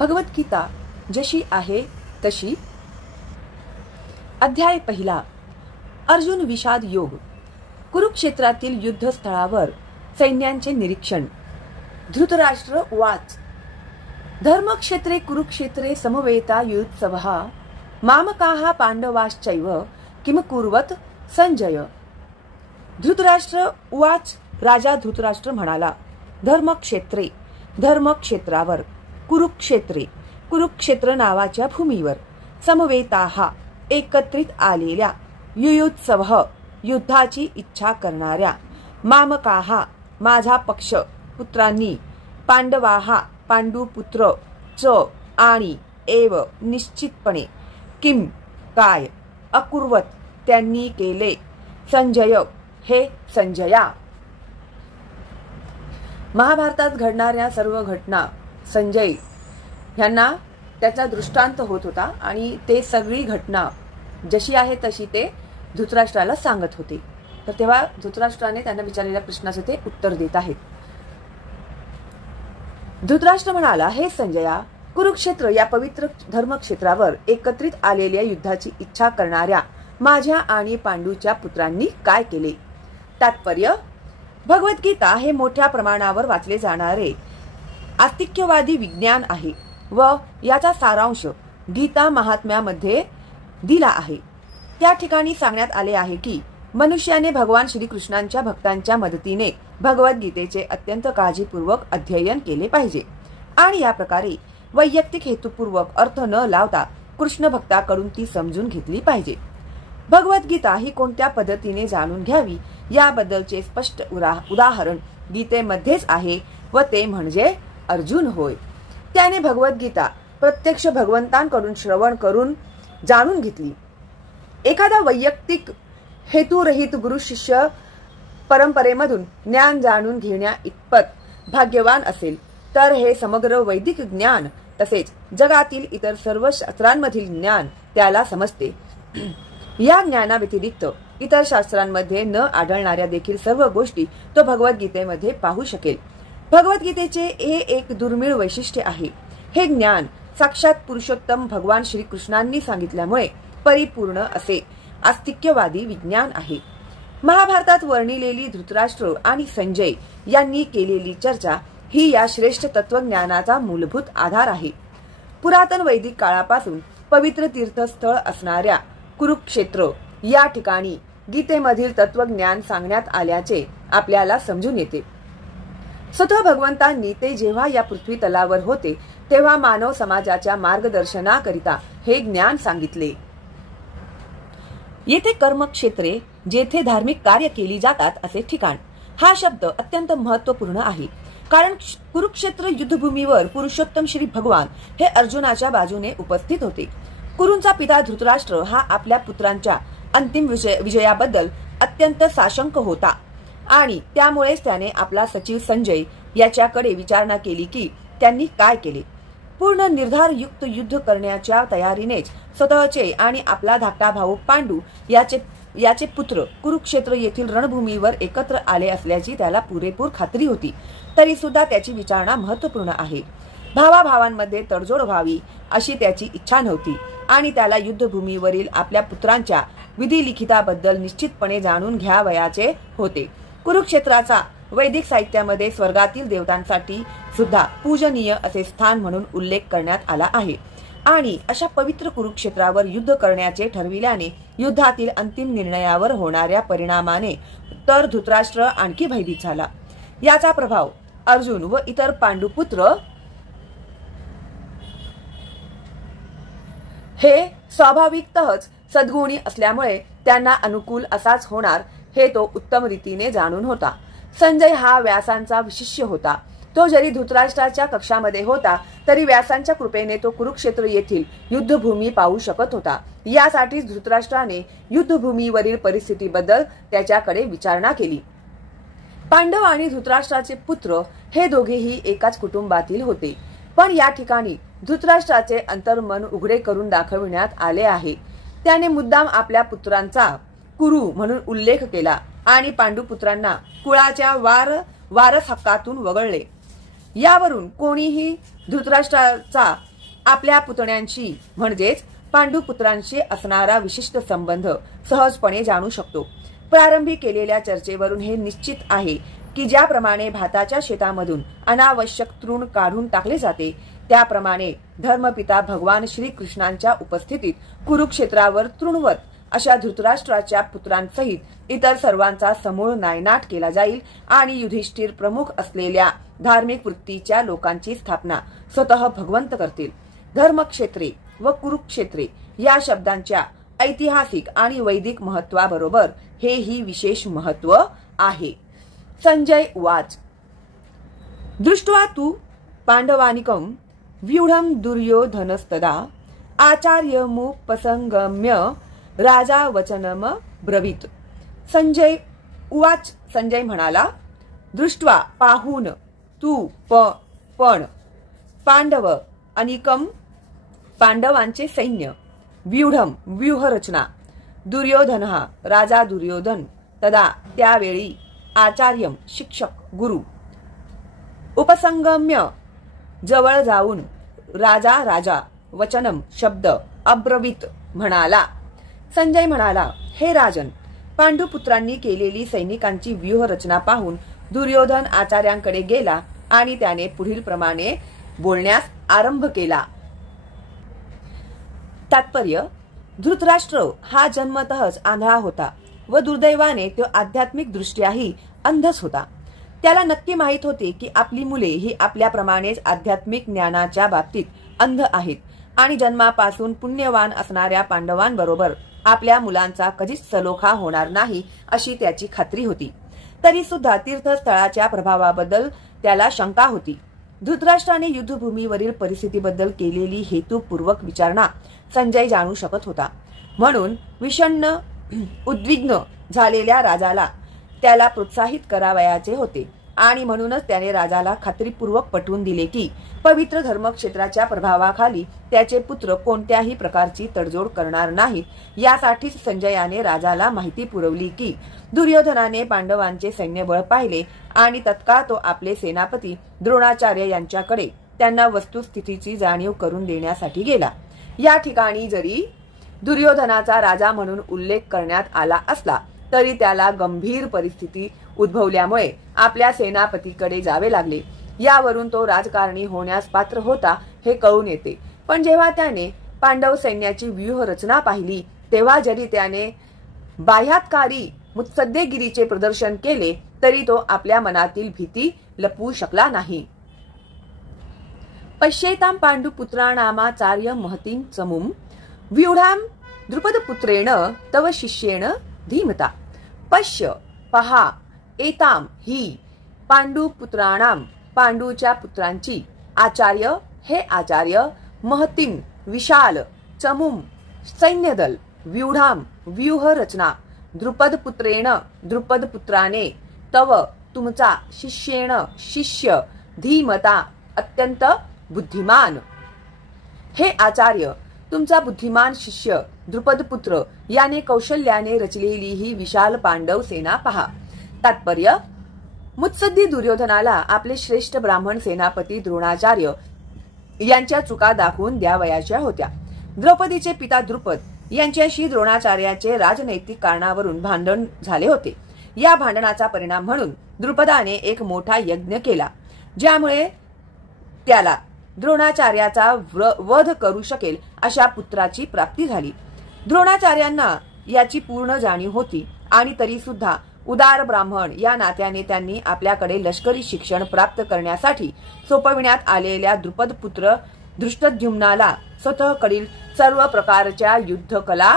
भगवद्गीता जशी आहे तशी. अध्याय पहिला. अर्जुन विषाद योग. कुरुक्षेत्रातील युद्धस्थळावर सैन्यांचे निरीक्षण. धृतराष्ट्र उवाच. धर्मक्षेत्रे कुरुक्षेत्रे समवेता युत्सवः मामकाः पांडवाश्चैव किम कुर्वत संजय. धृतराष्ट्र उवाच. राजा धृतराष्ट्र म्हणाला, धर्मक्षेत्रे धर्मक्षेत्रावर, कुरुक्षेत्रे कुरुक्षेत्र नावाच्या भूमीवर, समवेताः एकत्रित आलेल्या, युयुत्सवः युद्धाची इच्छा करणाऱ्या, मामकाः माझा पक्ष पुत्रांनी, पांडवाः पांडुपुत्र, च आणि एव निश्चितपणे, किम काय, अकुर्वत त्यांनी केले, संजय हे संजया. महाभारतात घडणाऱ्या सर्व घटना संजय यांना त्याचा दृष्टांत होत होता आणि ते सगळी घटना जशी आहे तशी ते धृतराष्ट्राला सांगत होते. तर तेव्हा धृतराष्ट्राने त्यांना विचारलेल्या प्रश्नाचे ते उत्तर देत आहेत. धृतराष्ट्र म्हणाला, हे संजया, कुरुक्षेत्र या पवित्र धर्मक्षेत्रावर एकत्रित आलेल्या युद्धाची इच्छा करणाऱ्या माझ्या आणि पांडूच्या पुत्रांनी काय केले. तात्पर्य. भगवद्गीता हे मोठ्या प्रमाणावर वाचले जाणारे आस्तिक्यवादी विज्ञान आहे व याचा सारांश गीता महात्म्यामध्ये दिला आहे. त्या ठिकाणी सांगण्यात आले आहे की मनुष्याने भगवान श्रीकृष्णांच्या भक्तांच्या मदतीने भगवद्गीतेचे अत्यंत काळजीपूर्वक अध्ययन केले पाहिजे आणि या प्रकारे वैयक्तिक हेतुपूर्वक अर्थ न लावता कृष्ण भक्ताकडून ती समजून घेतली पाहिजे. भगवद्गीता ही कोणत्या पद्धतीने जाणून घ्यावी याबद्दलचे स्पष्ट उदाहरण गीतेमध्येच आहे व ते म्हणजे अर्जुन होय. त्याने भगवद्गीता प्रत्यक्ष भगवंतांकडून श्रवण करून जाणून घेतली. एखादा वैयक्तिक हेतुरहित गुरु शिष्य परंपरेमधून ज्ञान जाणून घेण्या इतपत भाग्यवान असेल तर हे समग्र वैदिक ज्ञान तसेच जगातील इतर सर्व शास्त्रांमधील ज्ञान त्याला समजते. या ज्ञानाव्यतिरिक्त इतर शास्त्रांमध्ये न आढळणाऱ्या देखील सर्व गोष्टी तो भगवद्गीतेमध्ये पाहू शकेल. भगवद्गीतेचे हे एक दुर्मिळ वैशिष्ट्य आहे. हे ज्ञान साक्षात पुरुषोत्तम भगवान श्रीकृष्णांनी सांगितल्यामुळे परिपूर्ण असे आस्तिक्यवादी विज्ञान आहे. महाभारतात वर्णिलेली धृतराष्ट्र आणि संजय यांनी केलेली चर्चा ही या श्रेष्ठ तत्वज्ञानाचा मूलभूत आधार आहे. पुरातन वैदिक काळापासून पवित्र तीर्थस्थळ असणाऱ्या कुरुक्षेत्र या ठिकाणी गीतेमधील तत्वज्ञान सांगण्यात आल्याचे आपल्याला समजून येते. स्वतः भगवंतांनी ते जेव्हा या पृथ्वी तलावर होते तेव्हा मानव समाजाच्या मार्गदर्शनाकरिता हे ज्ञान सांगितले. येथे कर्मक्षेत्रे जेथे धार्मिक कार्य केली जातात असे ठिकाण हा शब्द अत्यंत महत्त्वपूर्ण आहे. कारण कुरुक्षेत्र युद्धभूमीवर पुरुषोत्तम श्री भगवान हे अर्जुनाच्या बाजूने उपस्थित होते. कुरूंचा पिता धृतराष्ट्र हा आपल्या पुत्रांच्या अंतिम विजयाबद्दल अत्यंत साशंक होता आणि त्यामुळेच त्याने आपला सचिव संजय याच्याकडे विचारणा केली की त्यांनी काय केले. पूर्ण निर्धारयुक्त युद्ध करण्याच्या तयारीनेच स्वतःचे आणि आपला धाकटा भाऊ पांडू याचे पुत्र कुरुक्षेत्र येथील रणभूमीवर एकत्र आले असल्याची त्याला पुरेपूर खात्री होती. तरी सुद्धा त्याची विचारणा महत्त्वपूर्ण आहे. भावाभावांमध्ये तडजोड व्हावी अशी त्याची इच्छा नव्हती आणि त्याला युद्धभूमीवरील आपल्या पुत्रांच्या विधिलिखिताबद्दल निश्चितपणे जाणून घ्यावयाचे होते. कुरुक्षेत्राचा वैदिक साहित्यामध्ये स्वर्गातील देवतांसाठी सुद्धा पूजनीय असे स्थान म्हणून उल्लेख करण्यात आला आहे आणि अशा पवित्र कुरुक्षेत्रावर युद्ध करण्याचे ठरविल्याने युद्धातील अंतिम निर्णयावर होणाऱ्या परिणामाने तर धृतराष्ट्र आणखी भयभीत झाला. याचा प्रभाव अर्जुन व इतर पांडुपुत्र हे स्वाभाविकतःच सद्गुणी असल्यामुळे त्यांना अनुकूल असाच होणार हे तो उत्तम रीतीने जाणून होता. संजय हा व्यासांचा शिष्य होता. तो जरी धृतराष्ट्राच्या कक्षामध्ये होता तरी व्यासांच्या कृपेने तो कुरुक्षेत्र येथील युद्धभूमी पाहू शकत होता. यासाठीच धृतराष्ट्राने युद्धभूमीवरील परिस्थितीबद्दल त्याच्याकडे विचारणा केली. पांडव आणि धृतराष्ट्राचे पुत्र हे दोघेही एकाच कुटुंबातील होते. पण या ठिकाणी धृतराष्ट्राचे अंतर्मन उघडे करून दाखविण्यात आले आहे. त्याने मुद्दाम आपल्या पुत्रांचा कुरु म्हणून उल्लेख केला आणि पांडुपुत्रांना कुळाच्या वारस हक्कातून वगळले. यावरून कोणीही धृतराष्ट्राचा आपल्या पुतण्यांशी म्हणजेच पांडुपुत्रांशी असणारा विशिष्ट संबंध सहजपणे जाणू शकतो. प्रारंभी केलेल्या चर्चेवरून हे निश्चित आहे की ज्याप्रमाणे भाताच्या शेतामधून अनावश्यक तृण काढून टाकले जाते, त्याप्रमाणे धर्मपिता भगवान श्रीकृष्णांच्या उपस्थितीत कुरुक्षेत्रावर तृणवत अशा धृतराष्ट्राच्या पुत्रांसहित इतर सर्वांचा समूळ नायनाट केला जाईल आणि युधिष्ठिर प्रमुख असलेल्या धार्मिक वृत्तीच्या लोकांची स्थापना स्वतः भगवंत करतील. धर्मक्षेत्रे व कुरुक्षेत्रे या शब्दांच्या ऐतिहासिक आणि वैदिक महत्वाबरोबर हेही विशेष महत्व आहे. संजय उवाच. दृष्ट्वा तु पांडवानिकं व्यूढं दुर्योधनस्तदा आचार्यमुपसंगम्य राजा वचनम ब्रवीत. संजय उवाच. संजय म्हणाला, दृष्ट्वा पाहून, तू पण, पांडव अनिकम पांडवांचे सैन्य, व्यूढम व्यूहरचना, दुर्योधन राजा दुर्योधन, तदा त्यावेळी, आचार्यम शिक्षक गुरु, उपसंगम्य जवळ जाऊन, राजा वचनम शब्द, अब्रवीत म्हणाला. संजय म्हणाला, हे राजन, पांडुपुत्रांनी केलेली सैनिकांची व्यूहरचना पाहून दुर्योधन आचार्यांकडे गेला आणि त्याने पुढील प्रमाणे बोलण्यास आरंभ केला. तात्पर्य: धृतराष्ट्र हा जन्मतःच आंधळा होता व दुर्दैवाने तो आध्यात्मिक दृष्ट्याही अंधच होता. त्याला नक्की माहित होते की आपली मुले ही आपल्याप्रमाणेच आध्यात्मिक ज्ञानाच्या बाबतीत अंध आहेत आणि जन्मापासून पुण्यवान असणाऱ्या पांडवांबरोबर आपल्या मुलांचा कधीच सलोखा होणार नाही अशी त्याची खात्री होती. तरी सुद्धा तीर्थस्थळाच्या प्रभावाबद्दल त्याला शंका होती. धृतराष्ट्राने युद्धभूमीवरील परिस्थितीबद्दल केलेली हेतुपूर्वक विचारणा संजय जाणू शकत होता. म्हणून विषण्ण उद्विग्न झालेल्या राजाला त्याला प्रोत्साहित करावयाचे होते आणि म्हणूनच त्याने राजाला खात्रीपूर्वक पटवून दिले की पवित्र धर्मक्षेत्राच्या प्रभावाखाली त्याचे पुत्र कोणत्याही प्रकारची तडजोड करणार नाहीत. यासाठीच संजयाने राजाला माहिती पुरवली की दुर्योधनाने पांडवांचे सैन्यबळ पाहिले आणि तत्काळ तो आपले सेनापती द्रोणाचार्य यांच्याकडे त्यांना वस्तुस्थितीची जाणीव करून देण्यासाठी गेला. या ठिकाणी जरी दुर्योधनाचा राजा म्हणून उल्लेख करण्यात आला असला तरी त्याला गंभीर परिस्थिती उद्भवल्यामुळे आपल्या सेनापतीकडे जावे लागले. यावरून तो राजकारणी होण्यास पात्र होता हे कळून येते. पण जेव्हा त्याने पांडव सैन्याची व्यूहरचना पाहिली तेव्हा जरी त्याने बाह्यात्कारी मुत्सद्देगिरीचे प्रदर्शन केले तरी तो आपल्या मनातील भीती लपवू शकला नाही. पश्येतां पांडुपुत्राणामाचार्य महतीं चमूं व्यूढां द्रुपदपुत्रेण तव शिष्येण धीमता. पश्य पहा, एताम ही पांडुपुत्राणाम पांडूच्या पुत्रांची, आचार्य हे आचार्य, महतीं विशाल, चमूम सैन्यदल, व्यूढाम व्यूहरचना, द्रुपदपुत्रेण द्रुपदपुत्राने, तव तुमचा, शिष्येण शिष्य, धीमता अत्यंत बुद्धिमान. हे आचार्य, तुमचा बुद्धिमान शिष्य द्रुपदपुत्र याने कौशल्याने रचलेली ही विशाल पांडव सेना पहा. तात्पर्य: मुत्सद्दी दुर्योधनाला आपले श्रेष्ठ ब्राह्मण सेनापती द्रोणाचार्य यांच्या चुका दाखवून द्यावयाच्या होत्या. द्रौपदीचे पिता द्रुपद यांच्याशी द्रोणाचार्याचे राजनैतिक कारणावरून भांडण झाले होते. या भांडणाचा परिणाम म्हणून द्रुपदाने एक मोठा यज्ञ केला ज्यामुळे त्याला द्रोणाचार्याचा वध करू शकेल अशा पुत्राची प्राप्ती झाली. द्रोणाचार्यांना याची पूर्ण जाणीव होती आणि तरी सुद्धा उदार ब्राह्मण या नात्याने त्यांनी आपल्याकडे लष्करी शिक्षण प्राप्त करण्यासाठी सोपविण्यात आलेल्या द्रुपदपुत्र धृष्टद्युम्नाला स्वतःकडील सर्व प्रकारच्या युद्धकला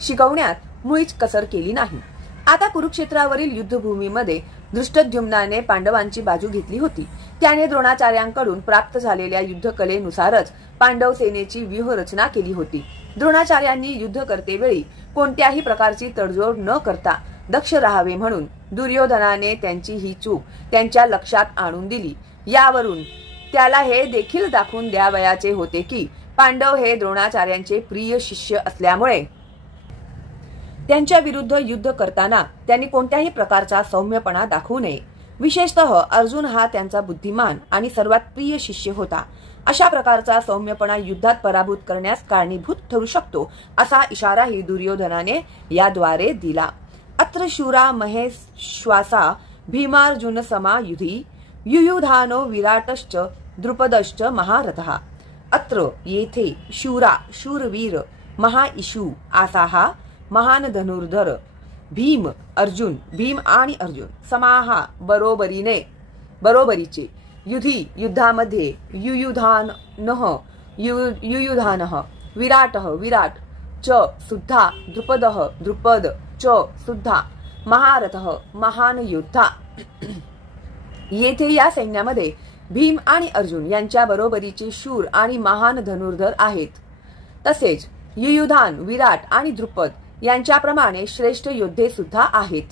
शिकवण्यात मुळीच कसर केली नाही. आता कुरुक्षेत्रावरील युद्धभूमीमध्ये धृष्टद्युम्नाने पांडवांची बाजू घेतली होती. त्याने द्रोणाचार्यांकडून प्राप्त झालेल्या युद्धकलेनुसारच पांडव सेनेची व्यूहरचना केली होती. द्रोणाचार्यांनी युद्ध करतेवेळी कोणत्याही प्रकारची तडजोड न करता दक्ष राहावे म्हणून दुर्योधनाने त्यांची ही चूक त्यांच्या लक्षात आणून दिली. यावरून त्याला हे देखील दाखवून द्यावयाचे होते की पांडव हे द्रोणाचार्यांचे प्रिय शिष्य असल्यामुळे त्यांच्या विरुद्ध युद्ध करताना त्यांनी कोणत्याही प्रकारचा सौम्यपणा दाखवू नये. विशेषतः अर्जुन हा त्यांचा बुद्धिमान आणि सर्वात प्रिय शिष्य होता. अशा प्रकारचा सौम्यपणा युद्धात पराभूत करण्यास कारणीभूत ठरू शकतो असा इशाराही दुर्योधनाने याद्वारे दिला. अत्र शूरा महेश्वासा भीमार्जुन समायुधी युयुधानो विराटश्च द्रुपदश्च महारथः. अत्र येथे शूरा शूरवीर महाइशू आसाहा महान धनुर्धर भीम अर्जुन भीम आणि अर्जुन समाहा बरोबरीचे युधी युद्धामध्ये युयुधानः विराटः विराट च सुद्धा द्रुपद च सुद्धा महारथः महान योद्धा. येथे या सैन्यामध्ये भीम आणि अर्जुन यांच्या बरोबरीचे शूर आणि महान धनुर्धर आहेत. तसेच युयुधान विराट आणि द्रुपद यांच्याप्रमाणे श्रेष्ठ योद्धे सुद्धा आहेत.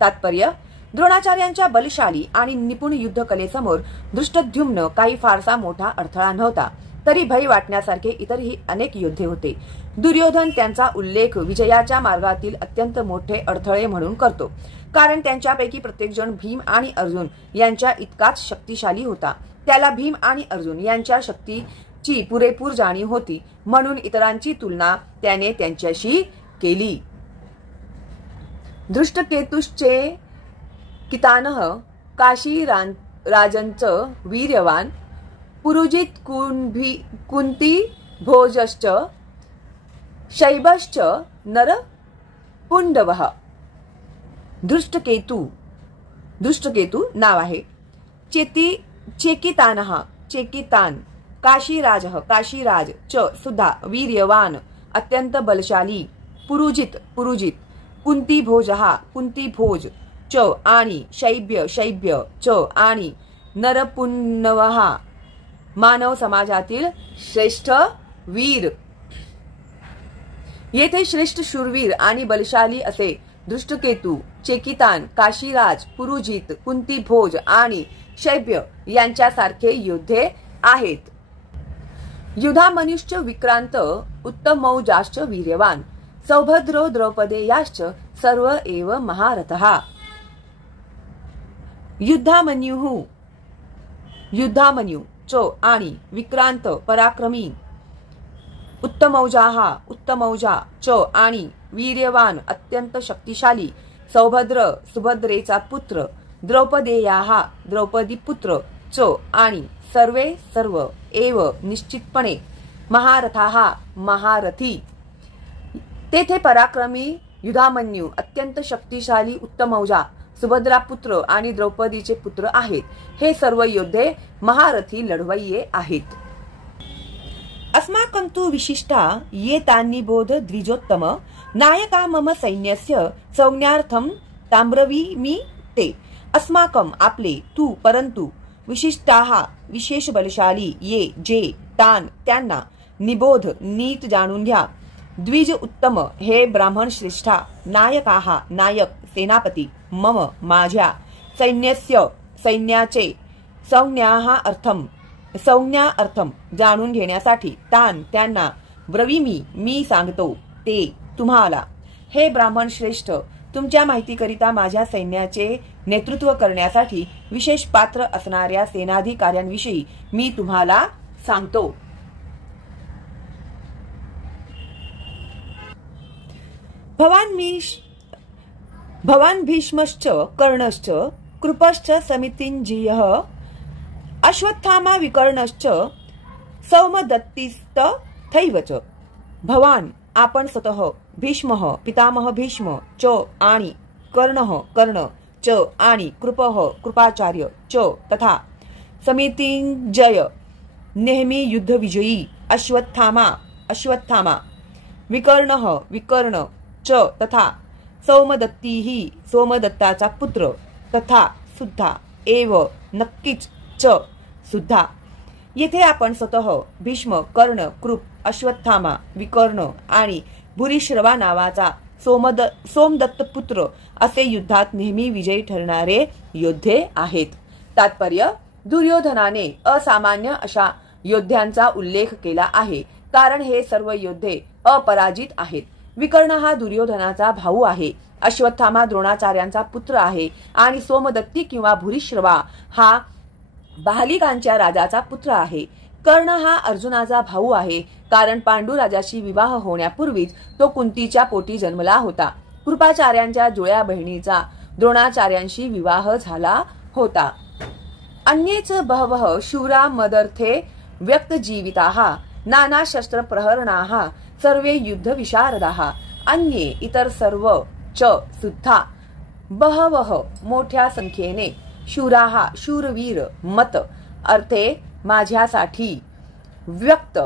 तात्पर्य द्रोणाचार्यांच्या बलशाली आणि निपुण युद्धकलेसमोर दृष्टद्युम्न काही फारसा मोठा अडथळा नव्हता. तरी भय वाटण्यासारखे इतरही अनेक योद्धे होते. दुर्योधन त्यांचा उल्लेख विजयाच्या मार्गातील अत्यंत मोठे अडथळे म्हणून करतो, कारण त्यांच्यापैकी प्रत्येक जण भीम आणि अर्जुन यांच्या इतकाच शक्तिशाली होता. त्याला भीम आणि अर्जुन यांच्या शक्तीची पुरेपूर जाणीव होती, म्हणून इतरांची तुलना त्याने त्यांच्याशी केली. दृष्टकेतुश्चे कितानः काशी राजंच वीर्यवान पुरुजित कुंती भोजश्च शैबश्च नर पुंडवः. दृष्टकेतू नाव आहे. चेकितान काशीराज च सुद्धा वीर्यवान अत्यंत बलशाली पुरुजित कुंतीभोज च आणि शैब्य च आणि नरपुन्नवः मानव समाजातील श्रेष्ठ वीर. येथे श्रेष्ठ शूरवीर आणि बलशाली असे दृष्टकेतू, चेकितान, काशीराज, पुरुजित, कुंतीभोज आणि शैब्य यांच्यासारखे योद्धे आहेत. युधामन्युश्च विक्रांत उत्तमौजाश्च वीर्यवान सौभद्रो द्रौपदेयाश्च सर्व एव महारथः. युद्धामन्यू चो आणि विक्रांत पराक्रमी उत्तमौजा चो आणि वीर्यवान अत्यंत शक्तिशाली सौभद्र सुभद्रेचा पुत्र द्रौपदी पुत्र चो आणि सर्व एव निश्चितपणे महारथाः महारथी. तेथे पराक्रमी युधामन्यू अत्यंत शक्तिशाली उत्तमौजा सुभद्रा पुत्र आणि द्रौपदीचे पुत्र आहेत. हे सर्व योद्धे महारथी लढवय्ये आहेत. अस्माकं तु विशिष्टा ये तान्नि बोध द्विजोत्तम नायका मम सैन्यस्य सौज्ञार्थं ताम्रवीमि ते. अस्माकं आपले तू परंतु विशिष्टाः विशेष बलशाली ये जे तान त्यांना निबोध नीट जाणून घ्या. द्विज उत्तम हे ब्राह्मण श्रेष्ठा नायकाः नायक सेनापती मम माझ्या सैन्यस्य सैन्याचे संज्ञा अर्थम जाणून घेण्यासाठी तान त्यांना ब्रवीमी मी सांगतो ते तुम्हाला. हे ब्राह्मण श्रेष्ठ तुमच्या माहितीकरिता माझ्या सैन्याचे नेतृत्व करण्यासाठी विशेष पात्र असणाऱ्या सेनाधिकाऱ्यांविषयी मी तुम्हाला सांगतो. भवान भीष्मश्च कर्णश्च कृपश्च समितिंजियः अश्वत्थामा विकर्णश्च सौमदत्तिस्तथैव च. भवान आपण स्वतः भीष्मः पितामह भीष्म च आणि कर्ण च आणि कृपाचार्य च तथा समितिंजय नेहमी युद्धविजयी अश्वत्थामा विकर्ण च तथा सोमदत्ताचा पुत्र तथा सुद्धा एव नक्कीच च सुद्धा. येथे आपण स्वतः भीष्म कर्ण कृप अश्वत्थामा विकर्ण आणि भूरिश्रवा नावाचा सोमदत्त पुत्र असे युद्धात नेहमी विजयी ठरणारे योद्धे आहेत. तात्पर्य दुर्योधनाने असामान्य अशा योद्ध्यांचा उल्लेख केला आहे, कारण हे सर्व योद्धे अपराजित आहेत. विकर्ण हा दुर्योधनाचा भाऊ आहे अश्वत्थामा द्रोणाचार्यांचा पुत्र आहे आणि सोमदत्ती किंवा भूरिश्रवा हा बाहलिकांच्या राजाचा पुत्र आहे. कर्ण हा अर्जुनाचा भाऊ आहे, कारण पांडू राजाशी विवाह होण्यापूर्वीच तो कुंतीच्या पोटी जन्मला होता. कृपाचार्यांच्या जुळ्या बहिणीचा द्रोणाचार्यांशी विवाह झाला होता. अन्येच बहवः शूरा मदर्थे व्यक्तजीविताः नाना शस्त्र प्रहरणाः सर्वे युद्ध विशारदाः. अन्ये इतर सर्व च सुद्धा बहवः मोठ्या संख्येने शूराः शूरवीर मत अर्थे माझ्यासाठी व्यक्त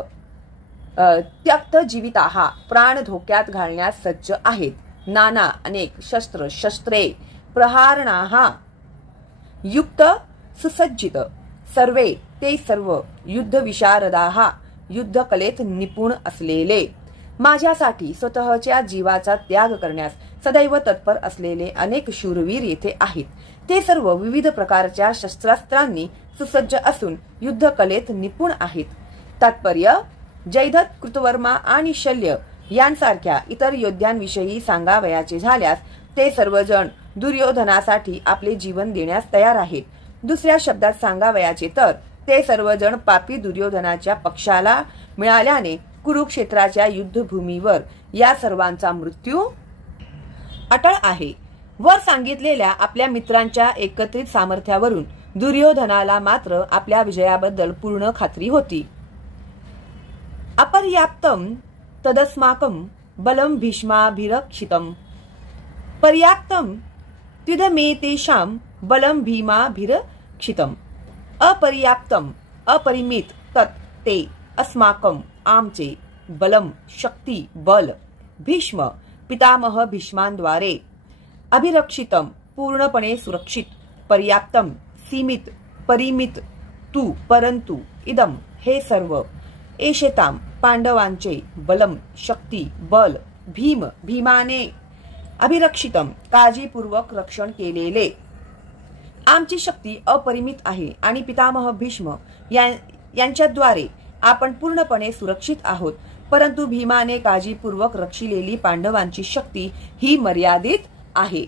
त्यक्त जीविताः प्राण धोक्यात घालण्यास सज्ज आहेत. नाना अनेक शस्त्रे प्रहारणाः युक्त सुसज्जित सर्वे ते सर्व युद्ध विशारदाः युद्धकलेत निपुण असलेले माझ्यासाठी स्वतःच्या जीवाचा त्याग करण्यास सदैव तत्पर असलेले अनेक शूरवीर येथे आहेत. ते सर्व विविध प्रकारच्या शस्त्रास्त्रांनी सुसज्ज असून युद्धकलेत निपुण आहेत. तात्पर्य जयद्रथ, कृतवर्मा आणि शल्य यांसारख्या इतर योद्ध्यांविषयी सांगावयाचे झाल्यास ते सर्वजण दुर्योधनासाठी आपले जीवन देण्यास तयार आहेत. दुसऱ्या शब्दात सांगावयाचे तर ते सर्वजण पापी दुर्योधनाच्या पक्षाला मिळाल्याने कुरुक्षेत्राच्या युद्धभूमीवर या सर्वांचा मृत्यू अटळ आहे. वर सांगितलेल्या आपल्या मित्रांच्या एकत्रित सामर्थ्यावरून दुर्योधनाला मात्र आपल्या विजयाबद्दल पूर्ण खात्री होती. अपर्याप्तम तदस्माकं बलं भीष्माभिरक्षितम् पर्याप्तम त्विदमेतेषां बलं भीमाभिरक्षितम् अपर्याप्तम अपरिमित तत् ते अस्माकं आमचे बलम शक्ती बल भीष्म पितामह भीष्मांद्वारे अभिरक्षितम पूर्णपणे सुरक्षित पर्याप्तम सीमित परिमित तू परंतु इदम हे सर्व एशेताम पांडवांचे बलम शक्ती बल भीमाने अभिरक्षितम काळजीपूर्वक रक्षण केलेले आमची शक्ती अपरिमित आहे आणि पितामह भीष्म यांच्याद्वारे आपण पूर्णपणे सुरक्षित आहोत. परंतु भीमाने काळजीपूर्वक रक्षिलेली पांडवांची शक्ती ही मर्यादित आहे.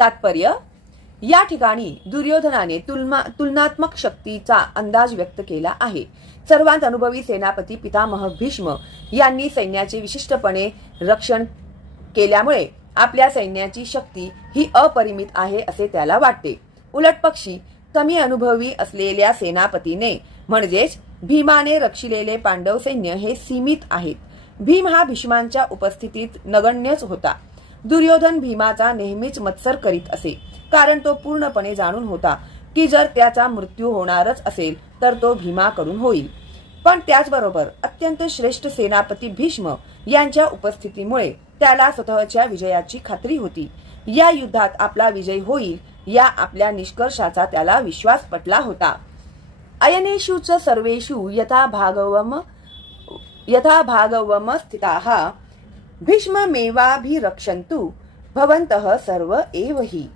तात्पर्य या ठिकाणी दुर्योधनाने तुलनात्मक शक्तीचा अंदाज व्यक्त केला आहे. सर्वांत अनुभवी सेनापती पितामह भीष्म यांनी सैन्याचे विशिष्टपणे रक्षण केल्यामुळे आपल्या सैन्याची शक्ती ही अपरिमित आहे असे त्याला वाटते. उलटपक्षी कमी अनुभवी असलेल्या सेनापतीने म्हणजेच भीमाने रक्षिलेले पांडव सैन्य हे सीमित आहेत. भीम हा भीष्मांच्या उपस्थितीत नगण्यच होता. दुर्योधन भीमाचा नेहमीच मत्सर करीत असे, कारण तो पूर्णपणे जाणून होता की जर त्याचा मृत्यू होणारच असेल तर तो भीमाकडून होईल. पण त्याचबरोबर अत्यंत श्रेष्ठ सेनापती भीष्म यांच्या उपस्थितीमुळे त्याला स्वतःच्या विजयाची खात्री होती. या युद्धात आपला विजय होईल या आपल्या निष्कर्षाचा त्याला विश्वास पटला होता. अयनेषु च सर्वेषु यथा भागवम स्थिताः भीष्ममेवाभिरक्षन्तु भवन्तः सर्व एव हि.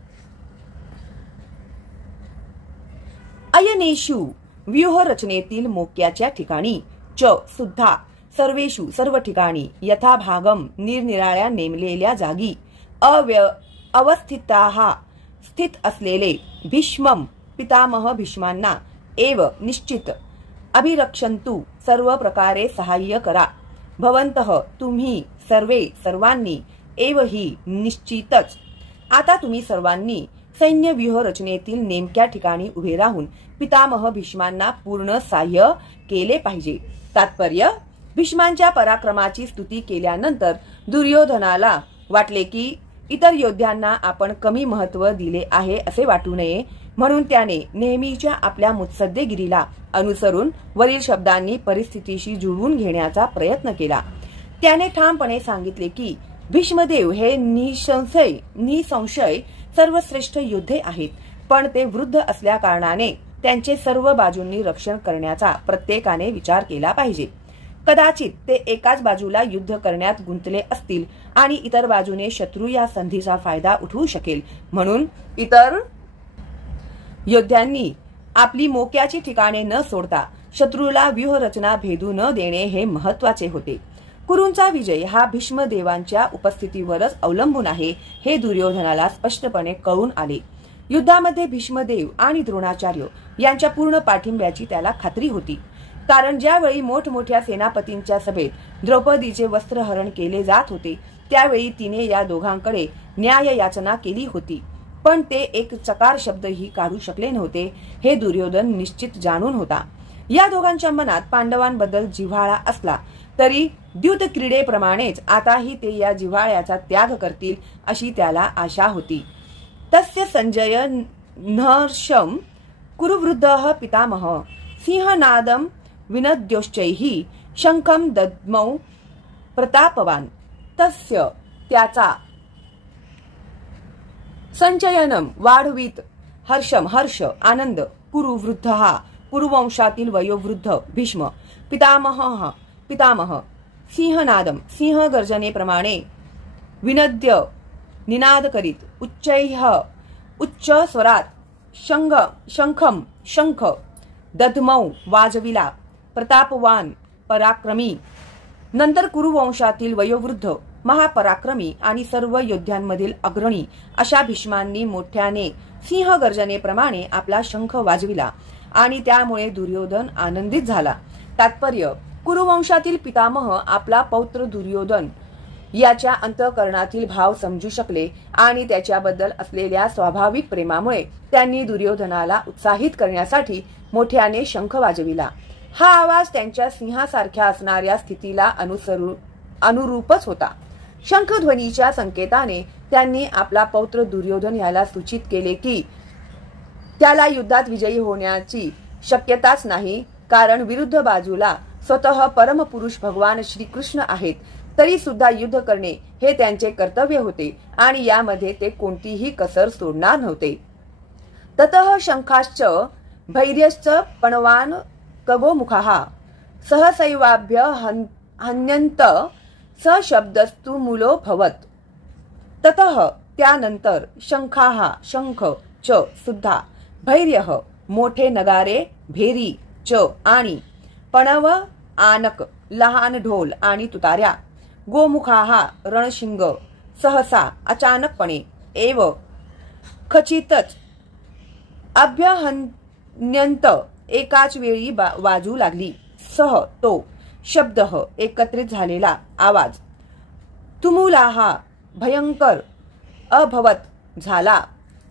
अयनेषु व्यूह रचनेतील मोक्याच्या ठिकाणी च सुद्धा सर्वेषु सर्व ठिकाणी यथा भागम निरनिराळ्या नेमलेल्या जागी अवस्थिताः स्थित असलेले भीष्मम पितामह भीष्मांना एव निश्चित अभिरक्षन्तु सर्व प्रकारे सहाय्य करा. भवन्तः तुम्ही सर्वे सर्वांनी एव ही निश्चितच. आता तुम्ही सर्वांनी सैन्य व्यूह रचनेतील नेमक्या ठिकाणी उभे राहून पितामह भीष्मांना पूर्ण सहाय्य केले पाहिजे. तात्पर्य भीष्मांच्या पराक्रमाची स्तुती केल्यानंतर दुर्योधनाला वाटले की इतर योद्ध्यांना आपण कमी महत्त्व दिले आहे असे वाटू नये, म्हणून त्याने नेहमीच्या आपल्या मुत्सद्देगिरीला अनुसरून वरील शब्दांनी परिस्थितीशी जुळवून घेण्याचा प्रयत्न केला. त्याने ठामपणे सांगितले की भीष्मदेव हे निसंशय सर्वश्रेष्ठ योद्धे आहेत, पण ते वृद्ध असल्या कारणाने त्यांचे सर्व बाजूंनी रक्षण करण्याचा प्रत्येकाने विचार केला पाहिजे. कदाचित ते एकाच बाजूला युद्ध करण्यात गुंतले असतील आणि इतर बाजूने शत्रू या संधीचा फायदा उठवू शकेल, म्हणून इतर योद्ध्यांनी आपली मोक्याची ठिकाणे न सोडता शत्रूला व्यूहरचना भेदू न देणे हे महत्वाचे होते. कुरूंचा विजय हा भीष्मदेवांच्या उपस्थितीवरच अवलंबून आहे हे दुर्योधनाला स्पष्टपणे कळून आले. युद्धामध्ये भीष्मदेव आणि द्रोणाचार्य यांच्या पूर्ण पाठिंब्याची त्याला खात्री होती. कारण ज्यावेळी मोठमोठ्या सेनापतींच्या सभेत द्रौपदीचे वस्त्रहरण केले जात होते त्यावेळी तिने या दोघांकडे न्याय याचना केली होती, पण ते एक चकार शब्दही काढू शकले नव्हते हे दुर्योधन निश्चित जाणून होता. या दोघांच्या मनात पांडवांबद्दल जिव्हाळा असला तरी द्यूत क्रीडेप्रमाणेच आताही ते या जिव्हाळ्याचा त्याग करतील अशी त्याला आशा होती. तस्य संजय नहर्षम कुरुवृद्धः पितामह सिंहनादम विनद्योश्चैः शंखम दद्मौ प्रतापवान. तस्य त्याचा संचयनम वाढवीत हर्षम हर्ष आनंद कुरु वृद्धः कुरुवंशातील वयोवृद्ध भीष्म पितामह सिंहनादम सिंह गर्जनेप्रमाणे विनद्य निनाद करीत उच्च स्वरात शंखम शंख दद्मौ वाजविला प्रतापवान पराक्रमी. नंतर कुरुवंशातील वयोवृद्ध महापराक्रमी आणि सर्व योद्ध्यांमधील अग्रणी अशा भीष्मांनी मोठ्याने सिंह गर्जनेप्रमाणे आपला शंख वाजविला आणि त्यामुळे दुर्योधन आनंदित झाला. तात्पर्य कुरुवंशातील पितामह आपला पौत्र दुर्योधन याच्या अंतःकरणातील भाव समजू शकले आणि त्याच्याबद्दल असलेल्या स्वाभाविक प्रेमामुळे त्यांनी दुर्योधनाला उत्साहित करण्यासाठी मोठ्याने शंख वाजविला. हा आवाज त्यांच्या सिंहासारख्या असणाऱ्या स्थितीला अनुरूपच होता. शंखध्वनीच्या संकेताने त्यांनी आपला पौत्र दुर्योधन याला सूचित केले की त्याला युद्धात विजयी होण्याची शक्यताच नाही, कारण विरुद्ध बाजूला स्वतः परमपुरुष भगवान श्रीकृष्ण आहेत. तरी सुद्धा युद्ध करणे हे त्यांचे कर्तव्य होते आणि यामध्ये ते कोणतीही कसर सोडणार नव्हते. ततः शंखाश्च भैर्यश्च पणवान कगोमुखाः सहसैवाभ्य हन्यन्त सशब्दस्तु मूलो भवत. ततः त्यानंतर शंखाः शंख च सुद्धा भैर्यः मोठे नगारे भेरी च आणि पणव आनक लहान ढोल आणि तुतार्या गोमुखाः रणशिंग सहसा अचानकपणे एव खचितच अभ्यहन्यंत एकाच वेळी वाजू लागली. सह तो शब्द एकत्रित झालेला आवाज तुमुलाः भयंकर अभवत झाला.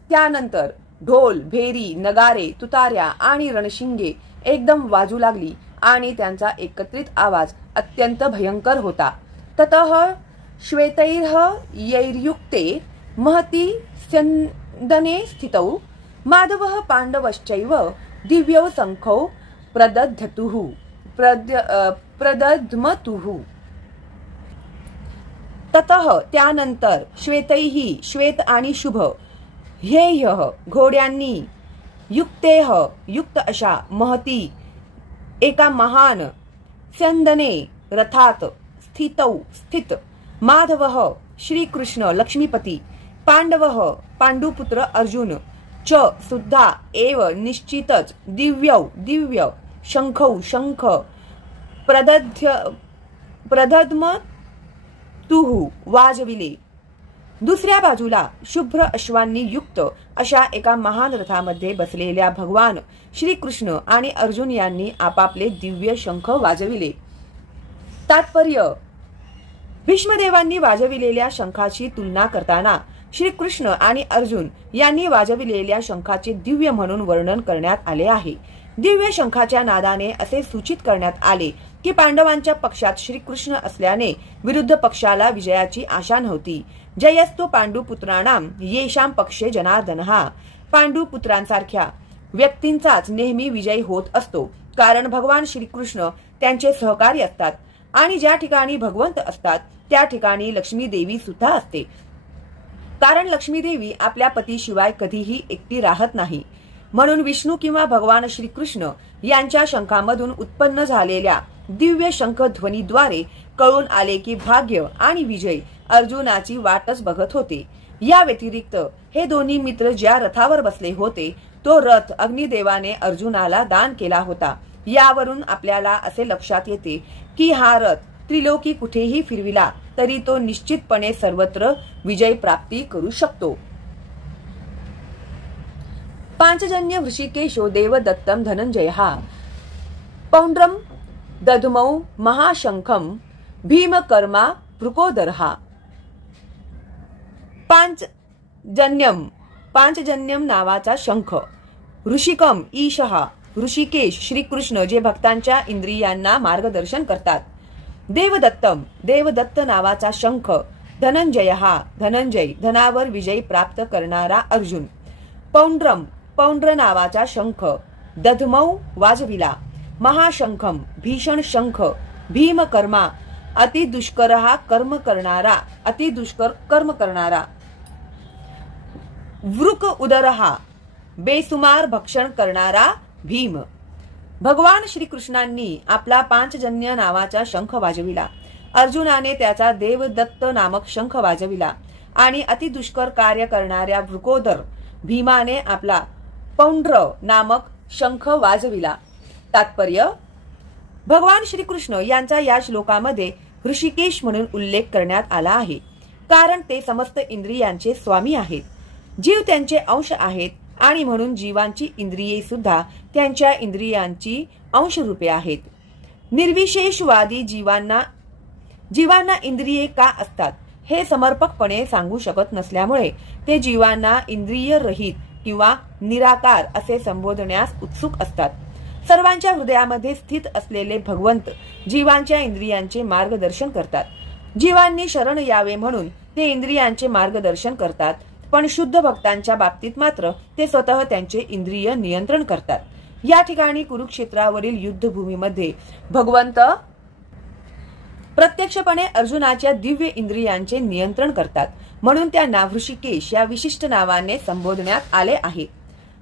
त्यानंतर ढोल भेरी नगारे तुतार्या आणि रणशिंगे एकदम वाजू लागली आणि त्यांचा एकत्रित आवाज अत्यंत भयंकर होता. ततः श्वेतैर्ह यैर्युक्ते महती स्यन्दने स्थितौ माधवः पांडवश्चैव दिव्यौ शंखौ प्रदद्मतुः. ततः त्यानंतर श्वेतैहि श्वेत आणि शुभ ध्येयः घोड्यांनी युक्तेह युक्त अशा महती एका महान स्यन्दने रथात स्थितौ स्थित माधवः श्रीकृष्ण लक्ष्मीपती पांडवः पांडुपुत्र अर्जुन च सुद्धा एव निश्चितच दिव्य शंखौ शंख प्रदद्मतुः वाजविले. दुसऱ्या बाजूला शुभ्र अश्वांनी युक्त अशा एका महान रथामध्ये बसलेल्या भगवान श्रीकृष्ण आणि अर्जुन यांनी आपापले दिव्य शंख वाजविले. तात्पर्य भीष्मदेवांनी वाजविलेल्या शंखाची तुलना करताना श्रीकृष्ण आणि अर्जुन यांनी वाजविलेल्या शंखाचे दिव्य म्हणून वर्णन करण्यात आले आहे. दिव्य शंखाच्या नादाने असे सूचित करण्यात आले की पांडवांच्या पक्षात श्रीकृष्ण असल्याने विरुद्ध पक्षाला विजयाची आशा नव्हती. जयस्तु पांडुपुत्राणाम येषां पक्षे जनार्दनः. पांडुपुत्रांसारख्या व्यक्तींचाच नेहमी विजय होत असतो, कारण भगवान श्रीकृष्ण त्यांचे सहकारी असतात आणि ज्या ठिकाणी भगवंत असतात त्या ठिकाणी लक्ष्मी देवी सुद्धा असते, कारण लक्ष्मी देवी आपल्या पतीशिवाय कधीही एकटी राहत नाही. म्हणून विष्णू किंवा भगवान श्रीकृष्ण यांच्या शंखामधून उत्पन्न झालेल्या दिव्य शंख ध्वनीद्वारे कळून आले की भाग्य आणि विजय अर्जुनाची वाटच बघत होते. या व्यतिरिक्त हे दोन्ही मित्र ज्या रथावर बसले होते तो रथ अग्निदेवाने अर्जुनाला दान केला होता. यावरून आपल्याला असे लक्षात येते की हा रथ त्रिलोकी कुठेही फिरविला तरी तो निश्चितपणे सर्वत्र विजय प्राप्ती करू शकतो. पांचजन्य वृषिकेशो देवदत्तम धनंजयः पौंड्रम दधमौ महाशंखम भीमकर्मा वृकोदरः. पांचजन्यम नावाचा शंख, ऋषिकम ईशः ऋषिकेश श्रीकृष्ण जे भक्तांच्या इंद्रियांना मार्गदर्शन करतात. देवदत्तम देवदत्त नावाचा शंख, धनंजयः धनंजय धनावर विजय प्राप्त करणारा अर्जुन. पौंड्र नावाचा शंख, दधमौ वाजविला. महाशंखम भीषण शंख, भीमकर्मा अतिदुष्कर कर्म करणारा. वृक उदरहा बेसुमार भक्षण करणारा भीम. भगवान श्रीकृष्णांनी आपला पांचजन्य नावाचा शंख वाजविला. अर्जुनाने त्याचा देवदत्त नामक शंख वाजविला आणि अतिदुष्कर कार्य करणाऱ्या वृकोदर भीमाने आपला पौंड्र नामक शंख वाजविला. तात्पर्य: भगवान श्रीकृष्ण यांचा या श्लोकामध्ये ऋषिकेश म्हणून उल्लेख करण्यात आला आहे, कारण ते समस्त इंद्रियांचे स्वामी आहेत. जीव त्यांचे अंश आहेत आणि म्हणून जीवांची इंद्रिये सुद्धा त्यांच्या इंद्रियांची अंशरूपे आहेत. निर्विशेषवादी जीवांना इंद्रिये का असतात हे समर्पकपणे सांगू शकत नसल्यामुळे ते जीवांना इंद्रिय रहित किंवा निराकार असे संबोधण्यास उत्सुक असतात. सर्वांच्या हृदयामध्ये स्थित असलेले भगवंत जीवांच्या इंद्रियांचे मार्गदर्शन करतात. जीवांनी शरण यावे म्हणून ते इंद्रियांचे मार्गदर्शन करतात, पण शुद्ध भक्तांच्या बाबतीत मात्र ते स्वतः त्यांचे इंद्रिय नियंत्रण करतात. या ठिकाणी कुरुक्षेत्रावरील युद्धभूमीमध्ये भगवंत प्रत्यक्षपणे अर्जुनाच्या दिव्य इंद्रियांचे नियंत्रण करतात, म्हणून त्यांना ऋषिकेश या विशिष्ट नावाने संबोधण्यात आले आहे.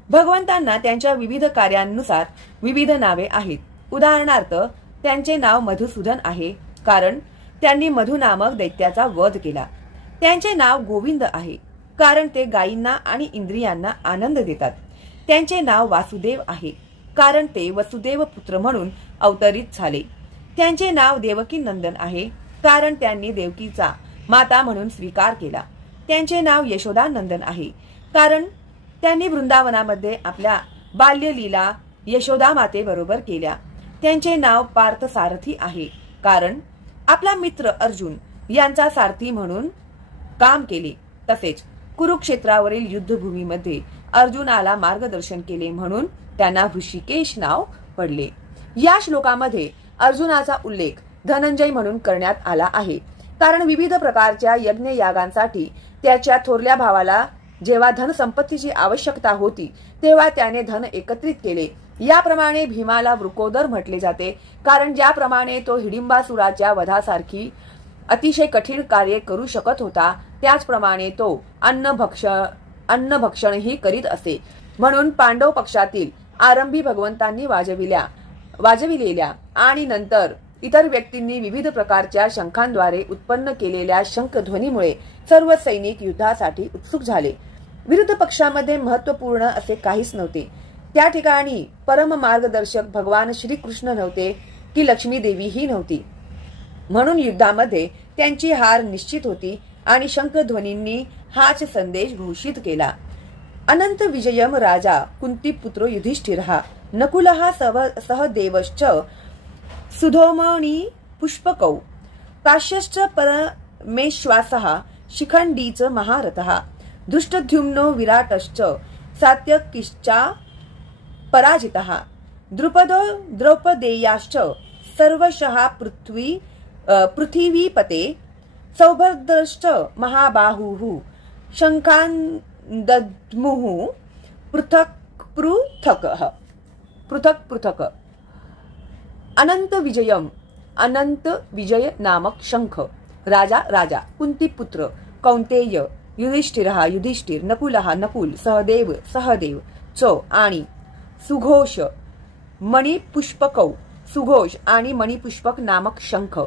भगवंतांना त्यांच्या विविध कार्यांनुसार विविध नावे आहेत. उदाहरणार्थ, त्यांचे नाव मधुसूदन आहे, कारण त्यांनी मधु नामक दैत्याचा वध केला. त्यांचे नाव गोविंद आहे, कारण ते गायींना आणि इंद्रियांना आनंद देतात. त्यांचे नाव वासुदेव आहे, कारण ते वसुदेव पुत्र म्हणून अवतरित झाले. त्यांचे नाव देवकी नंदन आहे, कारण त्यांनी देवकीचा माता म्हणून स्वीकार केला. त्यांचे नाव यशोदा नंदन आहे, कारण त्यांनी वृंदावनामध्ये आपल्या बाल्यलीला यशोदा मातेबरोबर केल्या. त्यांचे नाव पार्थ सारथी आहे, कारण आपला मित्र अर्जुन यांचा सारथी म्हणून काम केले. तसेच कुरुक्षेत्रावरील युद्धभूमीमध्ये अर्जुनाला मार्गदर्शन केले म्हणून त्यांना ऋषिकेश नाव पडले. या श्लोकामध्ये अर्जुनाचा उल्लेख धनंजय म्हणून करण्यात आला आहे, कारण विविध प्रकारच्या यज्ञ यागांसाठी त्याच्या थोरल्या भावाला जेव्हा धनसंपत्तीची आवश्यकता होती तेव्हा त्याने धन एकत्रित केले. याप्रमाणे भीमाला वृकोदर म्हटले जाते, कारण ज्याप्रमाणे तो हिडिंबासुराच्या वधासारखी अतिशय कठीण कार्य करू शकत होता, त्याचप्रमाणे तो अन्नभक्षणही करीत असे. म्हणून पांडव पक्षातील आरंभी भगवंतांनी वाजविलेल्या आणि नंतर इतर व्यक्तींनी विविध प्रकारच्या शंखांद्वारे उत्पन्न केलेल्या शंखध्वनीमुळे सर्व सैनिक युद्धासाठी उत्सुक झाले. विरुद्ध पक्षामध्ये महत्त्वपूर्ण असे काहीच नव्हते. त्या ठिकाणी परम मार्गदर्शक भगवान श्रीकृष्ण नव्हते की लक्ष्मी देवीही नव्हती. म्हणून युद्धामध्ये त्यांची हार निश्चित होती आणि शंखध्वनींनी हाच संदेश घोषित केला. अनंत विजयम राजा कुंतीपुत्र युधिष्ठिरः नकुलः सहदेवश्च सुधोमणि पुष्पकौ काश्यश्च परमेश्वासः शिखंडीच महारथः दृष्टद्युम्नो विराटश्च सात्यकिश्चा पराजितः द्रुपदो द्रौपदेयाश्च सर्वशः पृथ्वीपते सौभद्रश्च महाबाहुः शंखान्दद्मुः पृथक पृथक. अनंत विजय नामक शंख, राजा कुंतीपुत्र कौंतेय, युधिष्ठिर, नकुल, सहदेव च आणि सुघोष मणिपुष्पकौ, सुघोष आणि मणिपुष्पक नामक शंख,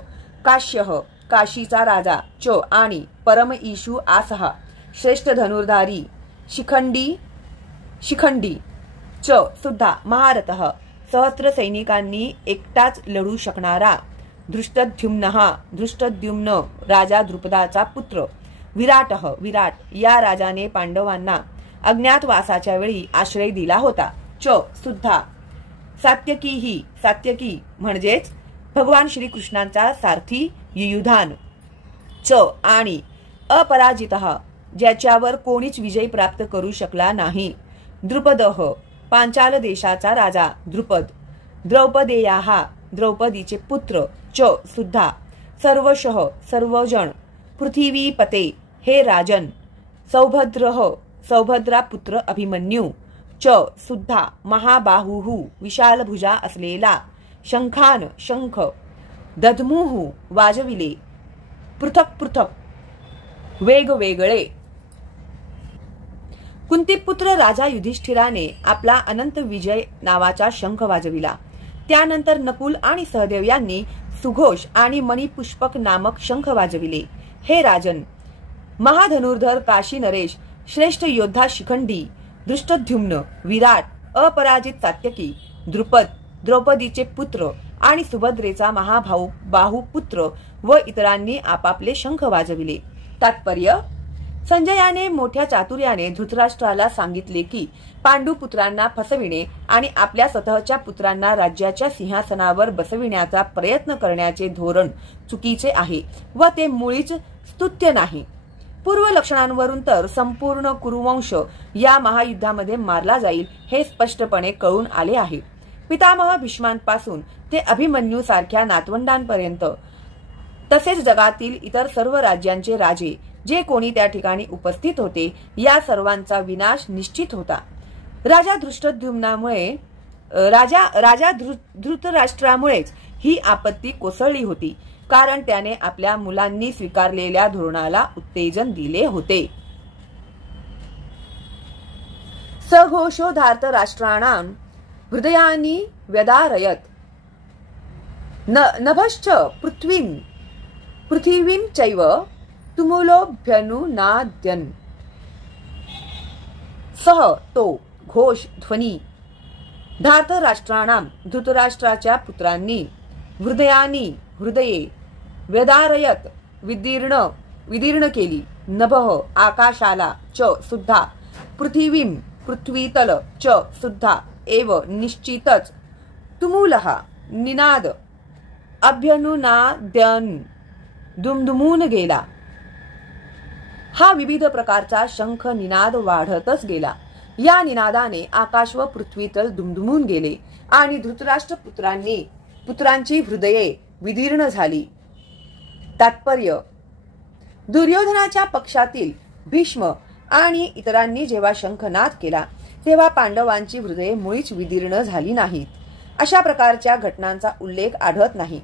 काश्यः काशीचा राजा च आणि परम ईशू आसः श्रेष्ठ धनुर्धारी, शिखंडी च सुद्धा महारथः सहस्त्र सैनिकांनी एकटाच लढू शकणारा, धृष्टद्युम्नः धृष्टद्युम्न राजा द्रुपदाचा पुत्र, विराटः विराट या राजाने पांडवांना अज्ञातवासाच्या वेळी आश्रय दिला होता. च सुद्धा सात्यकी ही सात्यकी म्हणजेच भगवान श्रीकृष्णांचा सारथी युयुधान. च आणि अपराजितः ज्याच्यावर कोणीच विजय प्राप्त करू शकला नाही. द्रुपदः पांचाल देशाचा राजा द्रुपद. द्रौपदेयाः द्रौपदीचे पुत्र. च सुद्धा सर्वशः सर्वजण. पृथ्वीपते हे राजन. सौभद्रः सौभद्रा पुत्र अभिमन्यू. च सुद्धा महाबाहुः विशाल भुजा असलेला. शंखान शंख. दध्मुः वाजविले. पृथक पृथक वेगवेगळे. कुंतीपुत्र राजा युधिष्ठिराने आपला अनंत विजय नावाचा शंख वाजविला. त्यानंतर नकुल आणि सहदेव यांनी सुघोष आणि मणिपुष्पक नामक शंख वाजविले. हे राजन, महाधनुर्धर काशी नरेश, श्रेष्ठ योद्धा शिखंडी, धृष्टद्युम्न, विराट, अपराजित सात्यकी, द्रुपद, द्रौपदीचे पुत्र आणि सुभद्रेचा महाबाहू पुत्र व इतरांनी आपापले शंख वाजविले. तात्पर्य: संजयाने मोठ्या चातुर्याने धृतराष्ट्राला सांगितले की पांडुपुत्रांना फसविणे आणि आपल्या स्वतःच्या पुत्रांना राज्याच्या सिंहासनावर बसविण्याचा प्रयत्न करण्याचे धोरण चुकीचे आहे व ते मुळीच स्तुत्य नाही. पूर्व लक्षणांवरून तर संपूर्ण कुरुवंश या महायुद्धामध्ये मारला जाईल हे स्पष्टपणे कळून आले आहे. पितामह भीष्मांपासून ते अभिमन्यू सारख्या नातवंडांपर्यंत तसेच जगातील इतर सर्व राज्यांचे राजे जे कोणी त्या ठिकाणी उपस्थित होते या सर्वांचा विनाश निश्चित होता. राजा धृतराष्ट्रामुळेच ही आपत्ती कोसळली होती, कारण त्याने आपल्या मुलांनी स्वीकारलेल्या धोरणाला उत्तेजन दिले होते. सघोषोधार्त राष्ट्राणां हृदयानि व्यदारयत. नभश्च पृथ्वीं चैव तुमुलोऽभ्यनुनाद्यन्. सह तो घोष ध्वनी धार्तराष्ट्राणां धृतराष्ट्राच्या पुत्रांनी हृदये व्यदारयत विदीर्ण केली. नभः आकाशाला. च सुद्धा पृथ्वीतल. च सुद्धा एव निश्चितच. तुमुलः निनाद. अभ्यनुनाद्यन् दुमदुमून गेला. हा विविध प्रकारचा शंख निनाद वाढतच गेला. या निनादाने आकाश व पृथ्वीतल दुमदुमून गेले आणि धृतराष्ट्र पुत्रांची हृदये विदीर्ण झाली. तात्पर्य: दुर्योधनाच्या पक्षातील भीष्म आणि इतरांनी जेव्हा शंखनाद केला तेव्हा पांडवांची हृदये मुळीच विदीर्ण झाली नाहीत. अशा प्रकारच्या घटनांचा उल्लेख आढळत नाही.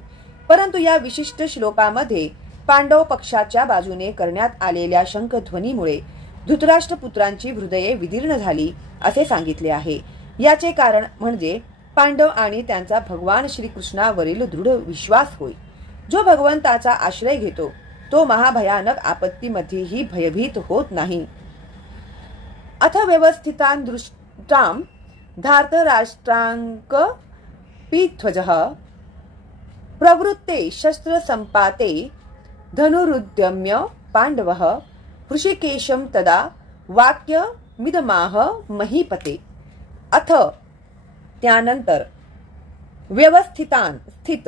परंतु या विशिष्ट श्लोकामध्ये पांडव पक्षाच्या बाजूने करण्यात आलेल्या शंखध्वनीमुळे धृतराष्ट्र पुत्रांची हृदये विदीर्ण झाली असे सांगितले आहे. याचे कारण म्हणजे पांडव आणि त्यांचा भगवान श्रीकृष्णावरील दृढ विश्वास होय. जो भगवंताचा आश्रय घेतो तो महाभयानक आपत्तीमध्येही भयभीत होत नाही. अथ व्यवस्थितान् दृष्टां धार्तराष्ट्रांक पीध्वजः प्रवृत्ते शस्त्र संपाते धनुरुद्यम्य पांडवः ऋषिकेशं तदा वाक्य मिदमाह महीपते. अथ त्यानंतर व्यवस्थितान स्थित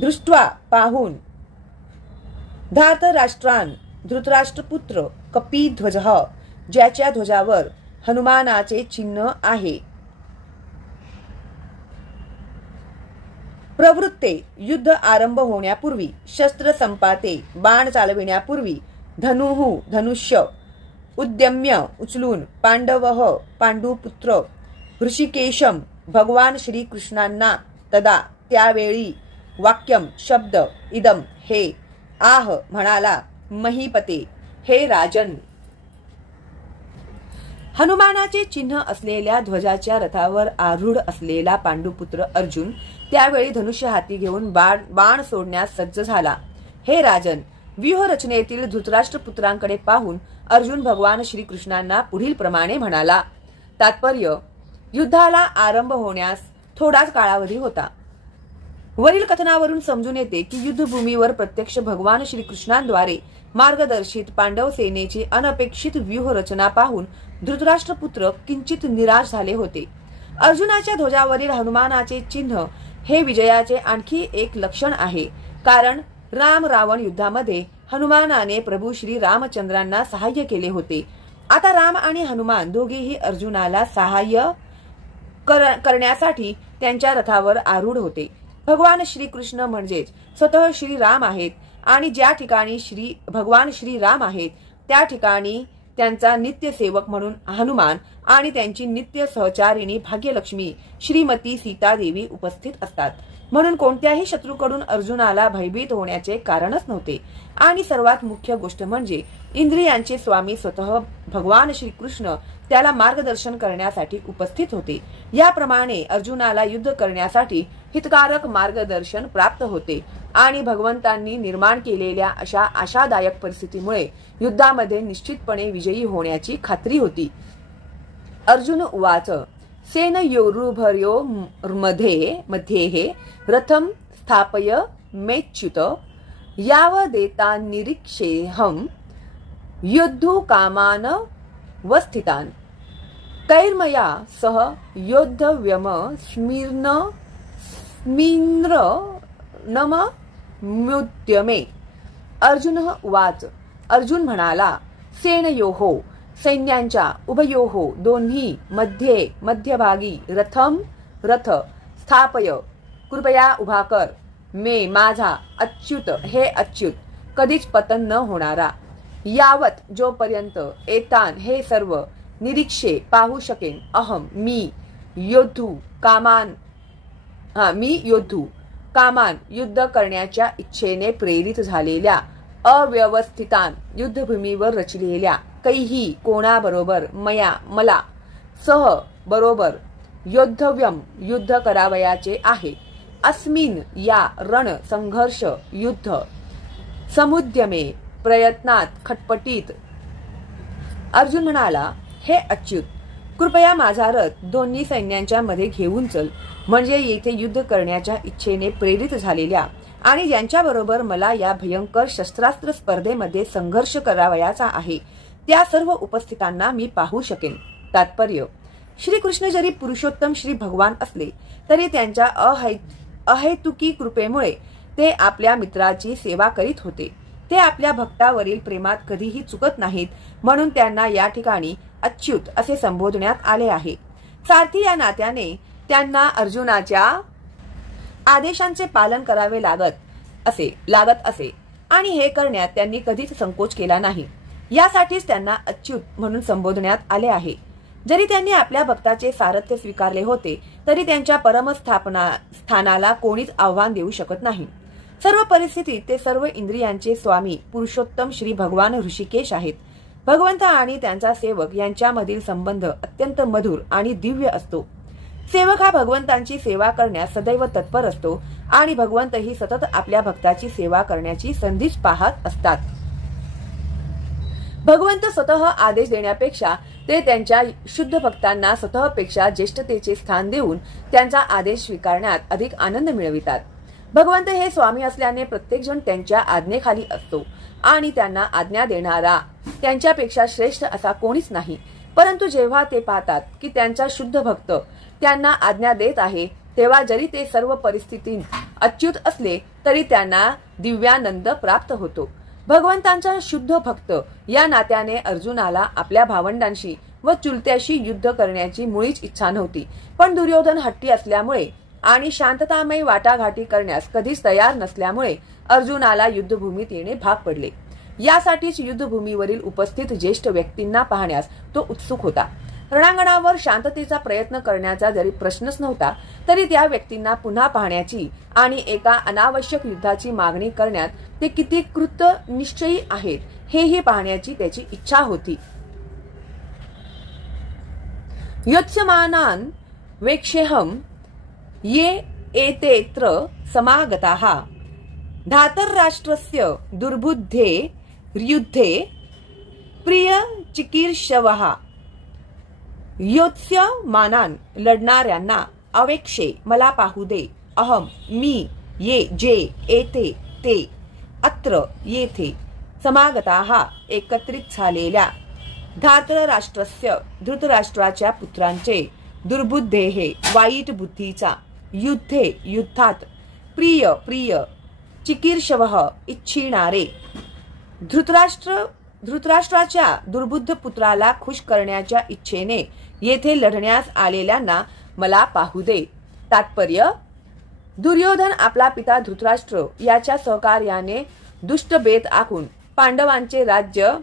दृष्ट्वा पाहून धार्तराष्ट्रान धृतराष्ट्रपुत्र कपीध्वजः ज्याच्या ध्वजावर हनुमानाचे चिन्ह आहे. प्रवृत्ते युद्ध आरंभ होण्यापूर्वी, शस्त्र संपाते बाण चालविण्यापूर्वी, धनुष्य उद्यम्य उचलून, पांडवः पांडुपुत्र, ऋषिकेशम भगवान श्रीकृष्णांना, तदा त्यावेळी, वाक्यम शब्द, इदम हे, आह म्हणाला, महीपते हे राजन. हनुमानाचे चिन्ह असलेल्या ध्वजाच्या रथावर आरूढ असलेला पांडुपुत्र अर्जुन त्यावेळी धनुष्य हाती घेऊन बाण सोडण्यास सज्ज झाला. हे राजन, व्यूह रचनेतील धृतराष्ट्र पुत्रांकडे पाहून अर्जुन भगवान श्रीकृष्णांना पुढील प्रमाणे म्हणाला. तात्पर्य: युद्धाला आरंभ होण्यास थोडाच कालावधी होता. वरील कथनावरून समजून येते की युद्धभूमीवर प्रत्यक्ष भगवान श्रीकृष्णांद्वारे मार्गदर्शित पांडव सेनेची अनपेक्षित व्यूहरचना पाहून धृतराष्ट्रपुत्र किंचित निराश झाले होते. अर्जुनाच्या ध्वजावरील हनुमानाचे चिन्ह हे विजयाचे आणखी एक लक्षण आहे, कारण राम रावण युद्धामध्ये हनुमानाने प्रभू श्री रामचंद्रांना सहाय्य केले होते. आता राम आणि हनुमान दोघेही अर्जुनाला सहाय्य करण्यासाठी त्यांच्या रथावर आरूढ होते. भगवान श्रीकृष्ण म्हणजेच स्वतः श्री राम आहेत आणि ज्या ठिकाणी भगवान श्री राम आहेत त्या ठिकाणी त्यांचा नित्य सेवक म्हणून हनुमान आणि त्यांची नित्य सहचारिणी भाग्यलक्ष्मी श्रीमती सीतादेवी उपस्थित असतात. म्हणून कोणत्याही शत्रूकडून अर्जुनाला भयभीत होण्याचे कारणच नव्हते. आणि सर्वात मुख्य गोष्ट म्हणजे इंद्रियांचे स्वामी स्वतः भगवान श्रीकृष्ण त्याला मार्गदर्शन करण्यासाठी उपस्थित होते. याप्रमाणे अर्जुनाला युद्ध करण्यासाठी हितकारक मार्गदर्शन प्राप्त होते आणि भगवंतांनी निर्माण केलेल्या अशा आशादायक परिस्थितीमुळे युद्धामध्ये निश्चितपणे विजयी होण्याची खात्री होती. अर्जुन उवाच सेनयोरुभयो मध्ये रथम स्थापय मेच्युत यावदेतान्निरीक्षेऽहं योद्धु कामान वस्थितान् कैर्मया सह योद्धव्यम स्मिन्नममुद्यमे. अर्जुन उवाच अर्जुन म्हणाला, सेनयोः सैन्यांच्या उभयोः दोन्ही मध्यभागी रथ स्थापय कृपया उभा कर, मे माझा अच्युत हे अच्युत कधीच पतन न होणारा, यावत जोपर्यंत एतान हे सर्व निरीक्षे पाहू शकेन, अहम मी योद्धू कामान युद्ध करण्याच्या इच्छेने प्रेरित झालेल्या अव्यवस्थितान युद्धभूमीवर रचलेल्या कैही कोणाबरोबर मला सह बरोबर योद्धव्यम युद्ध करावयाचे आहे, अस्मिन या रण संघर्ष युद्ध समुद्यमे प्रयत्नात खटपटीत. अर्जुन म्हणाला, हे अच्युत कृपया माझा रथ दोन्ही सैन्यांच्या मध्ये घेऊन चल, म्हणजे येथे युद्ध करण्याच्या इच्छेने प्रेरित झालेल्या आणि ज्यांच्याबरोबर मला या भयंकर शस्त्रास्त्र स्पर्धेमध्ये संघर्ष करावयाचा आहे त्या सर्व उपस्थितांना मी पाहू शकेन. तात्पर्य, श्रीकृष्ण जरी पुरुषोत्तम श्री भगवान असले तरी त्यांच्या अहेतुकी कृपेमुळे ते आपल्या मित्राची सेवा करीत होते. ते आपल्या भक्तावरील प्रेमात कधीही चुकत नाहीत, म्हणून त्यांना या ठिकाणी अच्युत असे संबोधण्यात आले आहे. सारथी या नात्याने त्यांना अर्जुनाच्या आदेशांचे पालन करावे लागत असे आणि हे करण्यात त्यांनी कधीच संकोच केला नाही. यासाठीच त्यांना अच्युत म्हणून संबोधण्यात आले आहे. जरी त्यांनी आपल्या भक्ताचे सारथ्य स्वीकारले होते तरी त्यांच्या परमस्थानाला कोणीच आव्हान देऊ शकत नाही. सर्व परिस्थितीत ते सर्व इंद्रियांचे स्वामी पुरुषोत्तम श्री भगवान ऋषिकेश आहेत. भगवंत आणि त्यांचा सेवक यांच्यामधील संबंध अत्यंत मधुर आणि दिव्य असतो. सेवक हा भगवंतांची सेवा करण्यास सदैव तत्पर असतो आणि भगवंतही सतत आपल्या भक्ताची सेवा करण्याची संधीच पाहत असतात. भगवंत स्वतः आदेश देण्यापेक्षा ते त्यांच्या शुद्ध भक्तांना स्वतःपेक्षा ज्येष्ठतेचे स्थान देऊन त्यांचा आदेश स्वीकारण्यात अधिक आनंद मिळवितात. भगवंत हे स्वामी असल्याने प्रत्येकजण त्यांच्या आज्ञेखाली असतो आणि त्यांना आज्ञा देणारा त्यांच्यापेक्षा श्रेष्ठ असा कोणीच नाही. परंतु जेव्हा ते पाहतात की त्यांचा शुद्ध भक्त त्यांना आज्ञा देत आहे, तेव्हा जरी ते सर्व परिस्थितीत अच्युत असले तरी त्यांना दिव्यानंद प्राप्त होतो. भगवंतांचा शुद्ध भक्त या नात्याने अर्जुनाला आपल्या भावंडांशी व चुलत्याशी युद्ध करण्याची मुळीच इच्छा नव्हती. पण दुर्योधन हट्टी असल्यामुळे आणि शांततामय वाटाघाटी करण्यास कधीच तयार नसल्यामुळे अर्जुनाला युद्धभूमीत येणे भाग पडले. यासाठीच युद्धभूमीवरील उपस्थित ज्येष्ठ व्यक्तींना पाहण्यास तो उत्सुक होता. रणांगणावर शांततेचा प्रयत्न करण्याचा जरी प्रश्नच नव्हता तरी त्या व्यक्तींना पुन्हा पाहण्याची आणि एका अनावश्यक युद्धाची मागणी करण्यात ते किती कृत निश्चयी आहेत हेही पाहण्याची त्याची इच्छा होती. योत्स्यमानान् वेक्षेहं ये एतेत्र समागताः धातराष्ट्रस्य दुर्बुद्धे युद्धे प्रिय चिकीर्षवः. योत्स्यमानान् लढणाऱ्यांना अवेक्षे मला पाहू दे, अहम मी ये जे येथे ते अत्र येथे समागताः एकत्रित झालेल्या धातराष्ट्रस्य धृतराष्ट्राच्या पुत्रांचे दुर्बुद्धेः वाईट बुद्धीचा युद्धे युद्धात प्रिय प्रिय चिकीर्षवः इच्छिणारे धृतराष्ट्राच्या दुर्बुद्ध पुत्राला खुश करण्याच्या इच्छेने येथे लढण्यास आलेल्यांना मला पाहू दे. तात्पर्य: दुर्योधन आपला पिता धृतराष्ट्र याच्या सहकार्याने दुष्ट बेत आखून पांडवांचे राज्य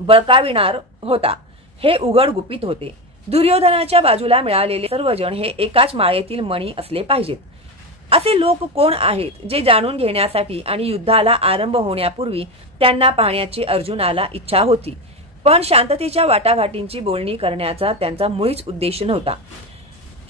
बळकाविणार होता हे उघड गुपित होते. दुर्योधनाच्या बाजूला मिळालेले सर्वजण हे एकाच माळेतील मणी असले पाहिजेत. असे लोक कोण आहेत जे जाणून घेण्यासाठी आणि युद्धाला आरंभ होण्यापूर्वी त्यांना पाहण्याची अर्जुनाला इच्छा होती, पण शांततेच्या वाटाघाटींची बोलणी करण्याचा त्यांचा मुळीच उद्देश नव्हता.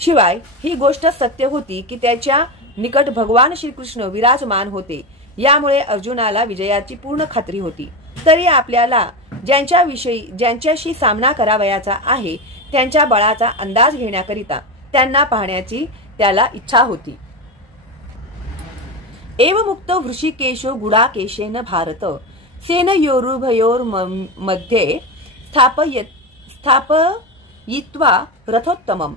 शिवाय ही गोष्ट सत्य होती की त्याच्या निकट भगवान श्रीकृष्ण विराजमान होते, यामुळे अर्जुनाला विजयाची पूर्ण खात्री होती. तरी आपल्याला ज्यांच्याशी सामना करावयाचा आहे त्यांच्या बळाचा अंदाज घेण्याकरिता त्यांना पाहण्याची त्याला इच्छा होती. एवमुक्त वृषिकेशो गुडाकेशेन भारत सेनयोरुभयोर्मध्ये स्थापयित्वा रथोत्तमम्.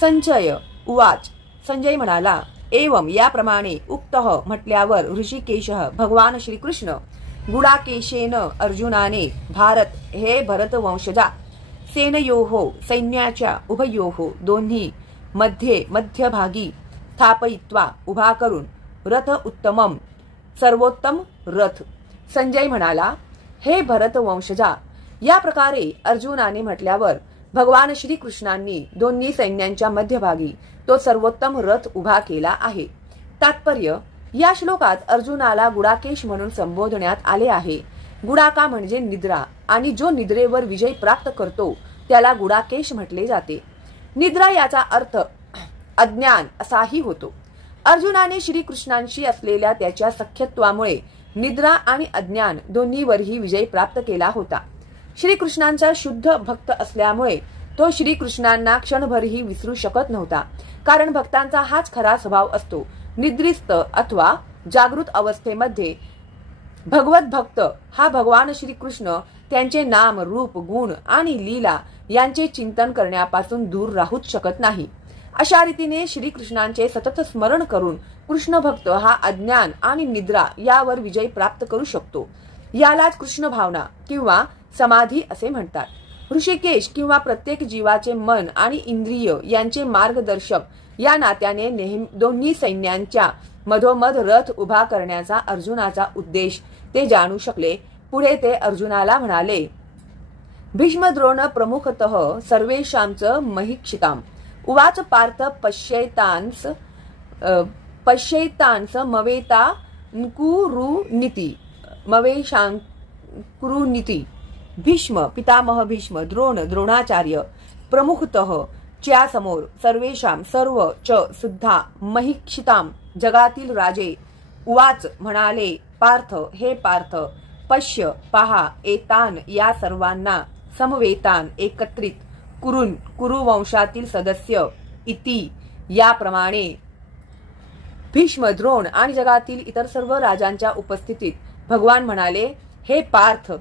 संजय उवाच. संजय म्हणाला, एवं याप्रमाणे उक्तः म्हटल्यावर ऋषिकेशः भगवान श्रीकृष्ण गुडाकेशेन अर्जुनाने भारत हे भरतवंशजा सेनयोः सैन्याच्या उभयोः दोन्ही मध्यभागी स्थापयित्वा उभा करून रथ उत्तमम सर्वोत्तम रथ. संजय म्हणाला, हे भरतवंशजा, या प्रकारे अर्जुनाने म्हटल्यावर भगवान श्रीकृष्णांनी दोन्ही सैन्यांच्या मध्यभागी तो सर्वोत्तम रथ उभा केला आहे. तात्पर्य: या श्लोकात अर्जुनाला गुडाकेश म्हणून संबोधण्यात आले आहे. गुडाका म्हणजे निद्रा, आणि जो निद्रेवर विजय प्राप्त करतो त्याला गुडाकेश म्हटले जाते. निद्रा याचा अर्थ अज्ञान असाही होतो. अर्जुनाने श्रीकृष्णांशी असलेल्या त्याच्या सख्यत्वामुळे निद्रा आणि अज्ञान दोन्हीवरही विजय प्राप्त केला होता. श्रीकृष्णांचा शुद्ध भक्त असल्यामुळे तो श्रीकृष्णांना क्षणभरही विसरू शकत नव्हता, कारण भक्तांचा हाच खरा स्वभाव असतो. निद्रिस्त अथवा जागृत अवस्थेमध्ये भगवत भक्त हा भगवान श्रीकृष्ण त्यांचे नाम, रूप, गुण आणि लीला यांचे चिंतन करण्यापासून दूर राहूच शकत नाही. अशा रीतीने श्रीकृष्णांचे सतत स्मरण करून कृष्ण भक्त हा अज्ञान आणि निद्रा यावर विजय प्राप्त करू शकतो. यालाच कृष्ण भावना किंवा समाधी असे म्हणतात. ऋषिकेश किंवा प्रत्येक जीवाचे मन आणि इंद्रिय यांचे मार्गदर्शक या नात्याने दोन्ही सैन्यांच्या मधोमध रथ उभा करण्याचा अर्जुनाचा उद्देश ते जाणू शकले. पुढे ते अर्जुनाला म्हणाले, भीष्मद्रोण प्रमुखतः सर्वेषांच महिक्षिताम्. उवाच पार्थ पश्यैतांस मवेशांकुरुनीति. भीष्म पितामह भीष्म, द्रोण द्रोणाचार्य, प्रमुखतः च्या समोर, सर्वेषां सर्व च सुद्धा, महिक्षिताम जगातील राजे. उवाच म्हणाले, पार्थ हे पार्थ, पश्य पहा, एतान या सर्वांना, समवेतान एकत्रित, कुरुन कुरुवंशातील सदस्य, इति याप्रमाणे. भीष्म, द्रोण आणि जगातील इतर सर्व राजांच्या उपस्थितीत भगवान म्हणाले, हे पार्थ,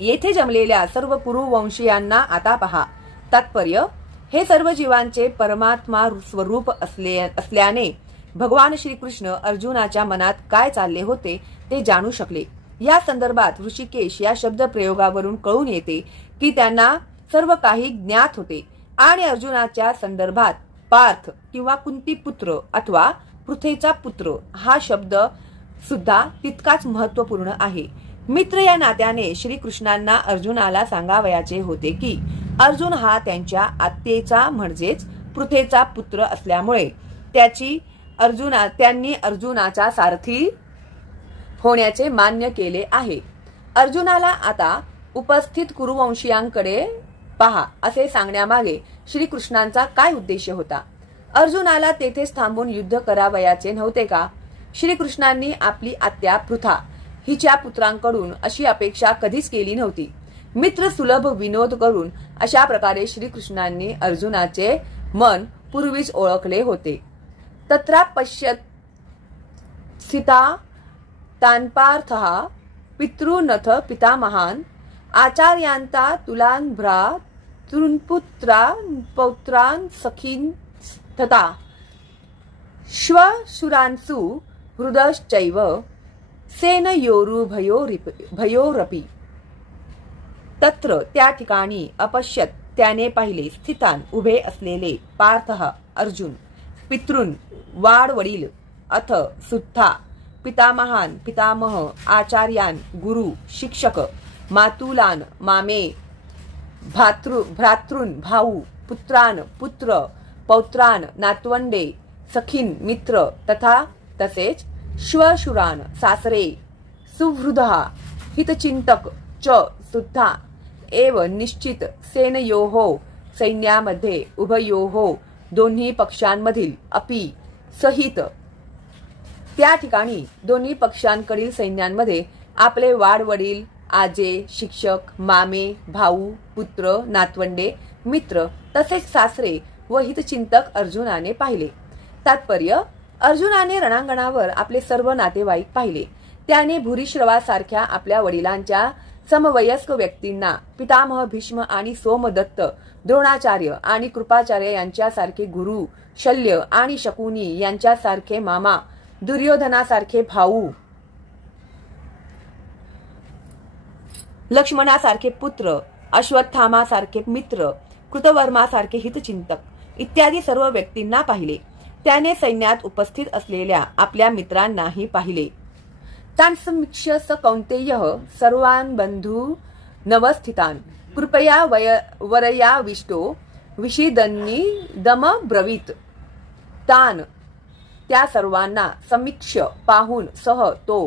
येथे जमलेल्या सर्व कुरुवंशीयांना आता पहा. तात्पर्य: हे सर्व जीवांचे परमात्मा स्वरूप असल्याने भगवान श्रीकृष्ण अर्जुनाच्या मनात काय चालले होते ते जाणू शकले. या संदर्भात ऋषिकेश या शब्द प्रयोगावरून कळून येते की त्यांना सर्व काही ज्ञात होते, आणि अर्जुनाच्या संदर्भात पार्थ किंवा कुंती पुत्र अथवा पृथेचा पुत्र हा शब्द सुद्धा तितकाच महत्वपूर्ण आहे. मित्र या नात्याने श्रीकृष्णांना अर्जुनाला सांगावयाचे होते की अर्जुन हा त्यांच्या आत्तेचा म्हणजेच पृथेचा पुत्र असल्यामुळे त्यांनी अर्जुनाचा सारथी होण्याचे मान्य केले आहे. अर्जुनाला आता उपस्थित कुरुवंशीयांकडे पहा असे सांगण्यामागे श्रीकृष्णांचा काय उद्देश होता? अर्जुनाला तेथेच थांबून युद्ध करावयाचे नव्हते का? श्रीकृष्णांनी आपली आत्या पृथा हिच्या पुत्रांकडून अशी अपेक्षा कधीच केली नव्हती. मित्र सुलभ विनोद करून अशा प्रकारे श्रीकृष्णांनी अर्जुनाचे मन पूर्वीच ओळखले होते. स्थिता तान्पार्थः पितृनथ पितामहान् आचार्यांता तुलान् भ्रातॄन्पुत्रान् पौत्रान् सखीन् तथा श्वशुरांसु हृदश्चैव सेनयोरुभयोरपि तत्र त्या ठिकाणी अपश्यत त्याने पाहिले स्थितान उभे असलेले पार्थः अर्जुन पितृन वाडवडील अथ सुद्धा पितामहान पितामह आचार्यान गुरु शिक्षक मातुलान मामे भ्रातृन भाऊ पुत्रान पुत्र पौत्रान नातवंडे सखीन मित्र तथा तसेच श्वशुरान सासरे सुहृदः हितचिंतक च सुद्धा एव निश्चित सेनयोः सैन्यामध्ये उभयोः दोन्ही पक्षांमधील अपि सहित त्या ठिकाणी दोन्ही पक्षांकडील सैन्यांमध्ये आपले वाडवडील आजे शिक्षक मामे भाऊ पुत्र नातवंडे मित्र तसेच सासरे व हितचिंतक अर्जुनाने पाहिले. तात्पर्य अर्जुनाने रणांगणावर आपले सर्व नातेवाईक पाहिले. त्याने भूरिश्रवासारख्या आपल्या वडिलांच्या समवयस्क व्यक्तींना पितामह भीष्म आणि सोमदत्त द्रोणाचार्य आणि कृपाचार्य यांच्यासारखे गुरु शल्य आणि शकुनी यांच्यासारखे मामा दुर्योधनासारखे भाऊ लक्ष्मणासारखे पुत्र अश्वत्थामासारखे मित्र कृतवर्मासारखे हितचिंतक इत्यादी सर्व व्यक्तींना पाहिले. त्याने सैन्यात उपस्थित असलेल्या आपल्या मित्रांनाही पाहिले. तान्समीक्ष्य स कौन्तेयः सर्वान् बन्धू नवस्थितान् कृपया वरयाविष्टो विषीदन्निदमब्रवीत्. तान त्या सर्वांना समीक्ष्य पाहून सह तो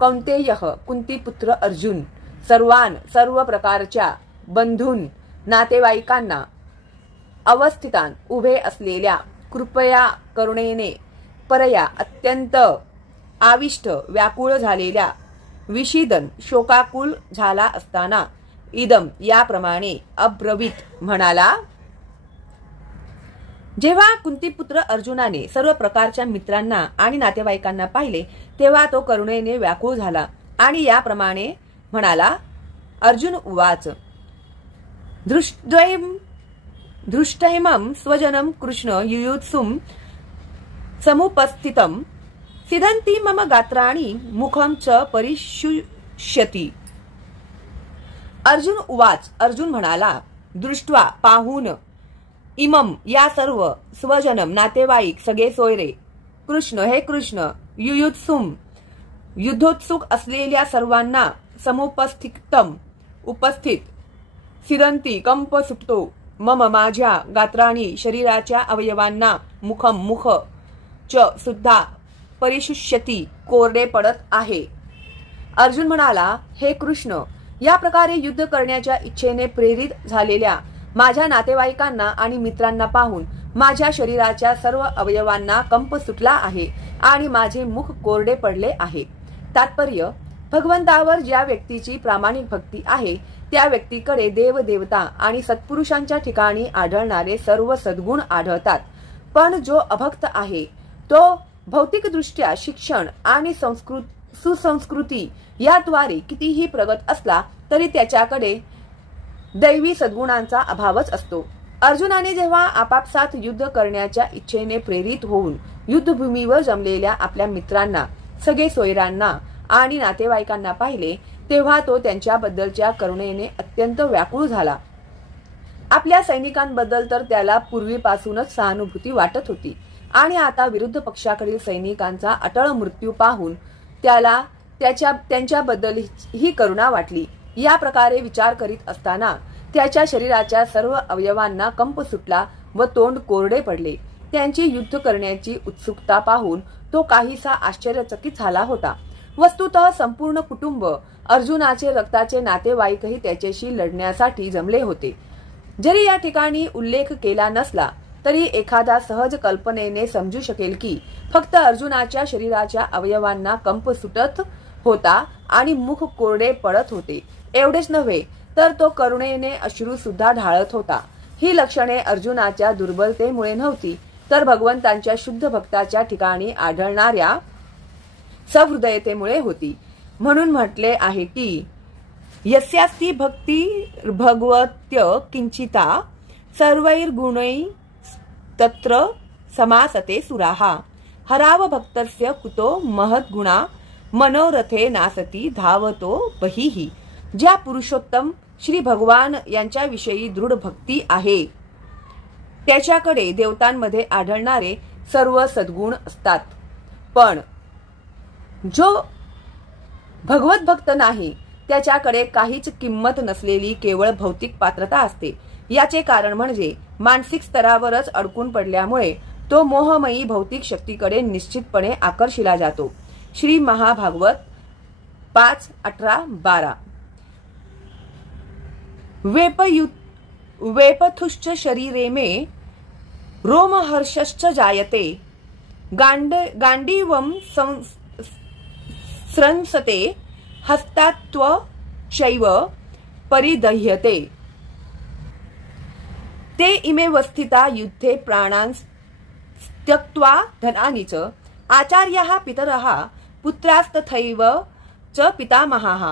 कौन्तेयः कुंतीपुत्र अर्जुन सर्व प्रकारच्या बंधून नातेवाईकांना अवस्थितान उभे असलेल्या कृपया करुणेने परया अत्यंत आविष्ट व्याकुळ झालेल्या विषीदन शोकाकुल झाला असताना इदम याप्रमाणे अब्रवीत म्हणाला. जेव्हा कुंतीपुत्र अर्जुनाने सर्व प्रकारच्या मित्रांना आणि नातेवाईकांना पाहिले तेव्हा तो करुणेने व्याकुळ झाला आणि याप्रमाणे म्हणाला. अर्जुन उवाच दृष्टैमं स्वजनं कृष्ण युयुत्सुं समुपस्थितं सिदन्ति मम गात्राणि मुखं च परिशुष्यति. अर्जुन उवाच अर्जुन म्हणाला दृष्ट्वा पाहून इमम या सर्व स्वजनम नातेवाईक सगळे सोयरे कृष्ण हे कृष्ण युयुत्सुम युद्धोत्सुक असलेल्या सर्वांना समुपस्थितम उपस्थित सिरंती कंप सुटतो मम माझ्या गात्राणी शरीराच्या अवयवांना मुखम मुख च सुद्धा परिशुष्यती कोरडे पडत आहे. अर्जुन म्हणाला हे कृष्ण या प्रकारे युद्ध करण्याच्या इच्छेने प्रेरित झालेल्या माझ्या नातेवाईकांना आणि मित्रांना पाहून माझ्या शरीराच्या सर्व अवयवांना कंप सुटला आहे आणि माझे मुख कोरडे पडले आहे. तात्पर्य भगवंतावर ज्या व्यक्तीची प्रामाणिक भक्ती आहे त्या व्यक्तीकडे देव देवता आणि सत्पुरुषांच्या ठिकाणी आढळणारे सर्व सद्गुण आढळतात. पण जो अभक्त आहे तो भौतिकदृष्ट्या शिक्षण आणि सुसंस्कृती याद्वारे कितीही प्रगत असला तरी त्याच्याकडे दैवी सद्गुणांचा अभावच असतो. अर्जुनाने जेव्हा आपापसात युद्ध करण्याच्या इच्छेने प्रेरित होऊन युद्धभूमीवर जमलेल्या आपल्या मित्रांना सगळे सोयऱ्यांना आणि नातेवाईकांना पाहिले तेव्हा तो त्यांच्याबद्दलच्या करुणेने अत्यंत व्याकुळ झाला. आपल्या सैनिकांबद्दल तर त्याला पूर्वीपासूनच सहानुभूती वाटत होती आणि आता विरुद्ध पक्षाकडील सैनिकांचा अटळ मृत्यू पाहून त्याला त्यांच्याबद्दल ही करुणा वाटली. या प्रकारे विचार करीत असताना त्याच्या शरीराच्या सर्व अवयवांना कंप सुटला व तोंड कोरडे पडले. त्यांची युद्ध करण्याची उत्सुकता पाहून तो काहीसा आश्चर्यचकित झाला होता. वस्तुतः संपूर्ण कुटुंब अर्जुनाचे रक्ताचे नातेवाईकही त्याच्याशी लढण्यासाठी जमले होते. जरी या ठिकाणी उल्लेख केला नसला तरी एखादा सहज कल्पनेने समजू शकेल की फक्त अर्जुनाच्या शरीराच्या अवयवांना कंप सुटत होता आणि मुख कोरडे पडत होते. एवढेच नव्हे तर तो करुणेने अश्रू सुद्धा ढाळत होता. ही लक्षणे अर्जुनाच्या दुर्बलतेमुळे नव्हती तर भगवंतांच्या शुद्ध भक्ताच्या ठिकाणी आढळणाऱ्या सहृदयतेमुळे होती. म्हणून म्हटले आहे की यस्यास्ति भक्ती भगवत्य किंचिता सर्वैर्गुणै तत्र समासते सुराहा हराव भक्तस्य कुतो महद्गुणा मनोरथे नासती धावतो बहिही. ज्या पुरुषोत्तम श्री भगवान यांच्याविषयी दृढ भक्ती आहे त्याच्याकडे देवतांमध्ये आढळणारे सर्व सद्गुण असतात. पण जो भगवत भक्त नाही त्याच्याकडे काहीच किंमत नसलेली केवळ भौतिक पात्रता असते. याचे कारण म्हणजे मानसिक स्तरावरच अडकून पडल्यामुळे तो मोहमयी भौतिक शक्तीकडे निश्चितपणे आकर्षिला जातो. श्री महाभागवत 5:18-12. वेपथुश्च शरीरे मे रोमहर्षश्च जायते गांडीवं स्रंसते हस्तात्वचैव परिदह्यते. ते इमे वस्थिता युद्धे प्राणान् त्यक्त्वा धनानि च आचार्याः पितरः पुत्रास्तथैव च पितामहाः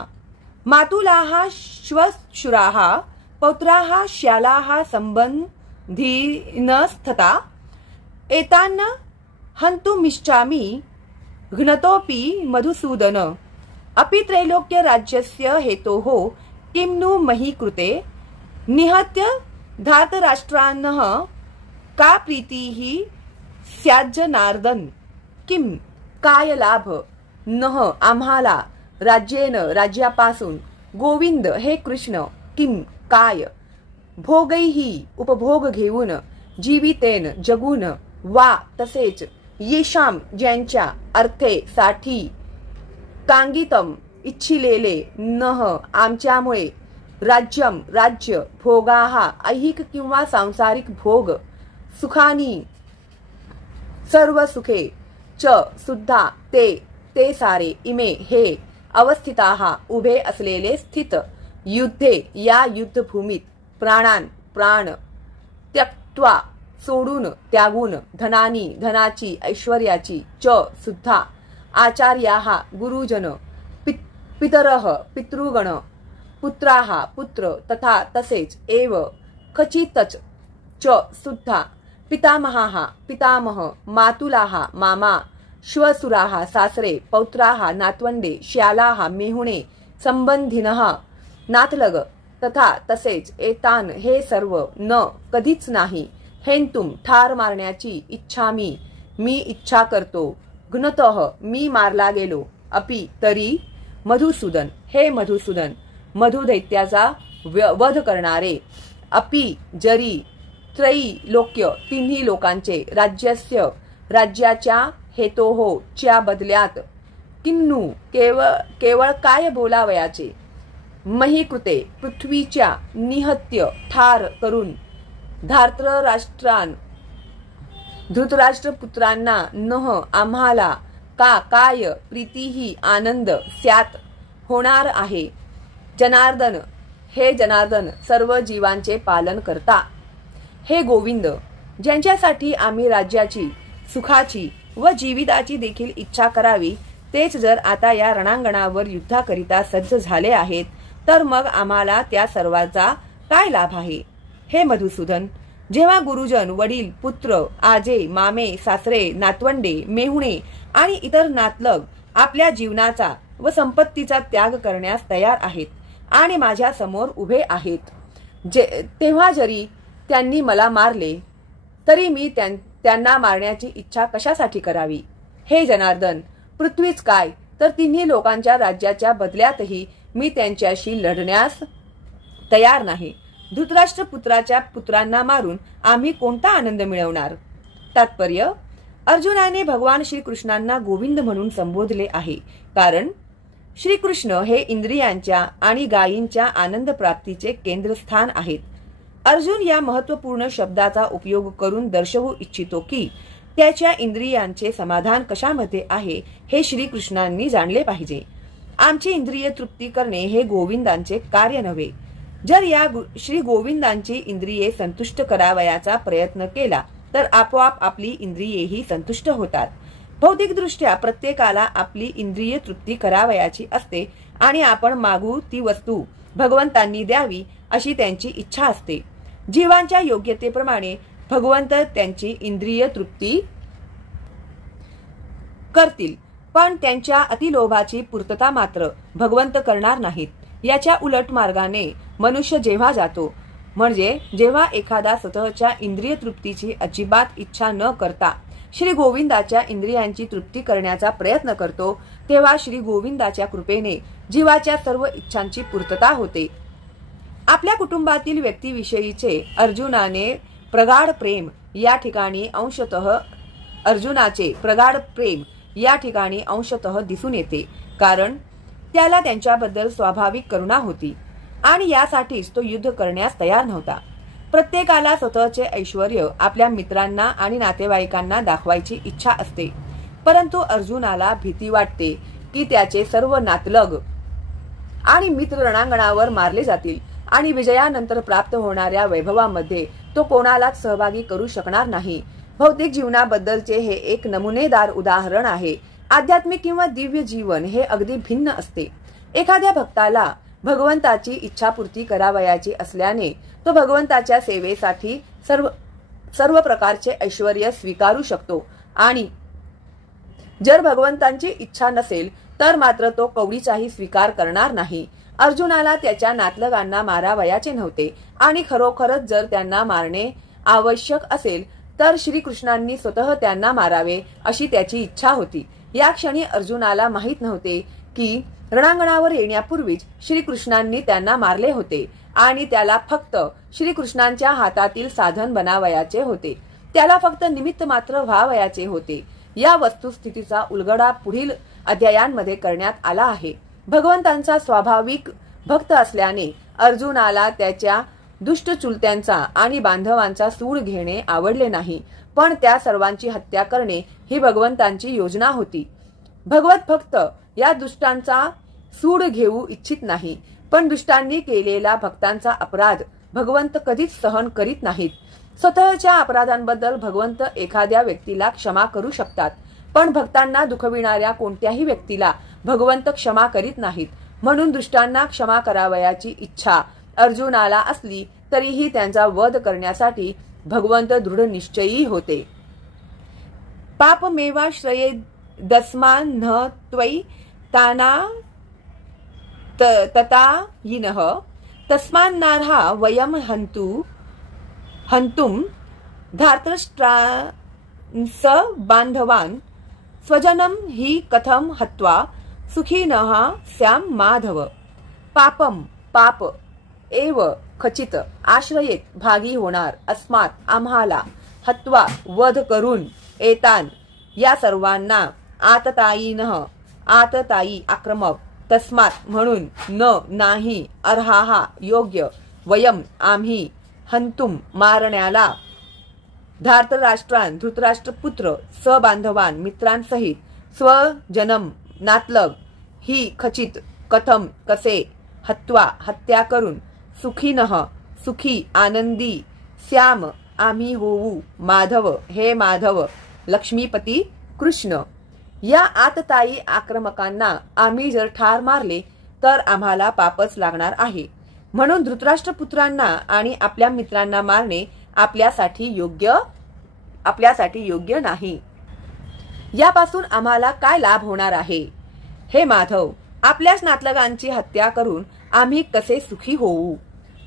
मातुलाः श्वशुराः पौत्राः श्यालाः सम्बन्धिनस्तथा एतान् हन्तुमिच्छामि घ्नतोऽपि मधुसूदन. अपि त्रैलोक्य राज्यस्य हेतोः किं नु मही कृते निहत्य धातराष्ट्रान्नः का प्रीतिः स्याज्जनार्दन. किं काय लाभ नह आम्हाला राज्येन राज्यापासून गोविंद हे कृष्ण. किं काय भोगैही उपभोग घेऊन जीवितेन जगून वा तसेच येशाम ज्यांच्या अर्थे साठी कांगितम इच्छिलेले नह आमच्यामुळे राज्यम राज्य भोगाः ऐहिक किंवा सांसारिक भोग सुखानी सर्व सुखे च सुद्धा ते सारे इमे हे अवस्थिताः उभे असलेले स्थित युद्धे या युद्धभूमीत प्राण त्यक्त्वा सोडून त्यागून धनानी धनाची ऐश्वर्याची च सुद्धा आचार्याः गुरुजन पितरः पितृगण पुत्राः पुत्र तथा तसेच एव खचितच च सुद्धा पितामहाः पितामह मातुलाः मामा श्वशुराः सासरे पौत्राः नातवंडे श्यालाः मेहुणे संबंधिनः नातलग तथा तसेच एतान हे सर्व न कधीच नाही हेंतुम ठार मारण्याची इच्छा मी इच्छा करतो घ्नतः मी मारला गेलो अपि तरी मधुसूदन हे मधुसूदन मधुदैत्याचा वध करणारे अपि जरी त्रैलोक्य तिन्ही लोकांचे राज्याच्या हेतोहो च्या बदल्यात किन्नू केवळ काय बोलावयाचे महीकृते पृथ्वीच्या निहत्य ठार करून धृतराष्ट्र पुत्रांना नह आम्हाला काय प्रीतीही आनंद स्यात होणार आहे. जनार्दन हे जनार्दन सर्व जीवांचे पालन करता. हे गोविंद ज्यांच्यासाठी आम्ही राज्याची सुखाची व जीविताची देखील इच्छा करावी तेच जर आता या रणांगणावर युद्धाकरिता सज्ज झाले आहेत तर मग आम्हाला त्या सर्वांचा काय लाभ आहे. हे मधुसूदन जेव्हा गुरुजन वडील पुत्र आजे मामे सासरे नातवंडे मेहुणे आणि इतर नातलग आपल्या जीवनाचा व संपत्तीचा त्याग करण्यास तयार आहेत आणि माझ्या समोर उभे आहेत तेव्हा जरी त्यांनी मला मारले तरी मी त्यांना मारण्याची इच्छा कशासाठी करावी. हे जनार्दन पृथ्वीच काय तर तिन्ही लोकांच्या राज्याच्या बदल्यातही मी त्यांच्याशी लढण्यास तयार नाही. धृतराष्ट्र पुत्राच्या पुत्रांना मारून आम्ही कोणता आनंद मिळवणार. तात्पर्य अर्जुनाने भगवान श्रीकृष्णांना गोविंद म्हणून संबोधले आहे कारण श्रीकृष्ण हे इंद्रियांच्या आणि गायींच्या आनंद प्राप्तीचे केंद्रस्थान आहेत. अर्जुन या महत्वपूर्ण शब्दाचा उपयोग करून दर्शवू इच्छितो की त्याच्या इंद्रियांचे समाधान कशामध्ये आहे हे श्रीकृष्णांनी जाणले पाहिजे. आमची इंद्रिय तृप्ती करणे हे गोविंदांचे कार्य नव्हे. जर या श्री गोविंदांची इंद्रिये संतुष्ट करावयाचा प्रयत्न केला तर आपोआप आपली इंद्रियेही संतुष्ट होतात. भौतिकदृष्ट्या प्रत्येकाला आपली इंद्रिय तृप्ती करावयाची असते आणि आपण मागू ती वस्तू भगवंतांनी द्यावी अशी त्यांची इच्छा असते. जीवांच्या योग्यतेप्रमाणे भगवंत त्यांची इंद्रिय तृप्ती करतील, पण त्यांच्या अतिलोभाची पूर्तता मात्र भगवंत करणार नाहीत. याच्या उलट मार्गाने मनुष्य जेव्हा जातो, म्हणजे जेव्हा एखादा स्वतःच्या इंद्रिय तृप्तीची अजिबात इच्छा न करता श्री गोविंदाच्या इंद्रियांची तृप्ती करण्याचा प्रयत्न करतो, तेव्हा श्री गोविंदाच्या कृपेने जीवाच्या सर्व इच्छांची पूर्तता होते. आपल्या कुटुंबातील व्यक्तीविषयीचे अर्जुनाने प्रगाढ प्रेम या ठिकाणी अंशतः दिसून येते, कारण त्याला त्यांच्याबद्दल स्वाभाविक करुणा होती आणि यासाठीच तो युद्ध करण्यास तयार नव्हता. प्रत्येकाला स्वतःचे ऐश्वर्य आपल्या मित्रांना आणि नातेवाईकांना दाखवायची इच्छा असते, परंतु अर्जुनाला भीती वाटते की त्याचे सर्व नातलग आणि मित्र रणांगणावर मारले जातील आणि विजयानंतर प्राप्त होणाऱ्या वैभवामध्ये तो कोणालाच सहभागी करू शकणार नाही. भौतिक जीवनाबद्दलचे हे एक नमुनेदार उदाहरण आहे. आध्यात्मिक किंवा दिव्य जीवन हे अगदी भिन्न असते. एखाद्या भक्ताला भगवंताची इच्छापूर्ती करावयाची असल्याने तो भगवंताच्या सेवेसाठी सर्व प्रकारचे ऐश्वर्य स्वीकारू शकतो आणि जर भगवंतांची इच्छा नसेल तर मात्र तो कवडीचाही स्वीकार करणार नाही. अर्जुनाला त्याच्या नातलगांना मारावयाचे नव्हते आणि खरोखरच जर त्यांना मारणे आवश्यक असेल तर श्रीकृष्णांनी स्वतः त्यांना मारावे अशी त्याची इच्छा होती. या क्षणी अर्जुनाला माहित नव्हते की रणांगणावर येण्यापूर्वीच श्रीकृष्णांनी त्यांना मारले होते आणि त्याला फक्त श्रीकृष्णांच्या हातातील साधन बनावयाचे होते. त्याला फक्त निमित्त मात्र व्हावयाचे होते. या वस्तुस्थितीचा उलगडा पुढील अध्यायांमध्ये करण्यात आला आहे. भगवंतांचा स्वाभाविक भक्त असल्याने अर्जुनाला त्याच्या दुष्ट चुलत्यांचा आणि बांधवांचा सूड घेणे आवडले नाही, पण त्या सर्वांची हत्या करणे ही भगवंतांची योजना होती. भगवत भक्त या दुष्टांचा सूड घेऊ इच्छित नाही, पण दुष्टांनी केलेला भक्तांचा अपराध भगवंत कधीच सहन करीत नाहीत. स्वतःच्या अपराधांबद्दल भगवंत एखाद्या व्यक्तीला क्षमा करू शकतात, पण भक्तांना दुखविणाऱ्या कोणत्याही व्यक्तीला भगवंत क्षमा करीत नाहीत. म्हणून दुष्टांना क्षमा करावयाची इच्छा अर्जुनाला असली तरीही त्यांचा वध करण्यासाठी भगवंत दृढ निश्चयी होते. पापमेवाश्रये दस्मान न त्वयि ताना ततायिनः तस्मान्नार्हा वयम हंतुम धार्तराष्ट्रांस बांधवान स्वजनम हि कथम हत्वा सुखिनः स्याम माधव. पापम पाप एव खचित आश्रयेत भागी होणार अस्मात आम्हाला हत्वा वध करून एतान या सर्वांना आततायी आक्रमक तस्मात म्हणून नाही अर्हाहा योग्य वयम आम्ही हंतुम मारण्याला धार्तराष्ट्रान धृतराष्ट्रपुत्र सबांधवान मित्रांसहित स्वजनम नातलग ही खचित कथम कसे हत्वा हत्या करून सुखीनः सुखी आनंदी श्याम आम्ही होऊ माधव हे माधव लक्ष्मीपती कृष्ण. या आतताई आक्रमकांना आम्ही जर ठार मारले तर आम्हाला पापच लागणार आहे. म्हणून धृतराष्ट्रपुत्रांना आणि आपल्या मित्रांना मारणे आपल्यासाठी योग्य नाही. यापासून आम्हाला काय लाभ होणार आहे. हे माधव, आपल्याच नातलगांची हत्या करून आम्ही कसे सुखी होऊ.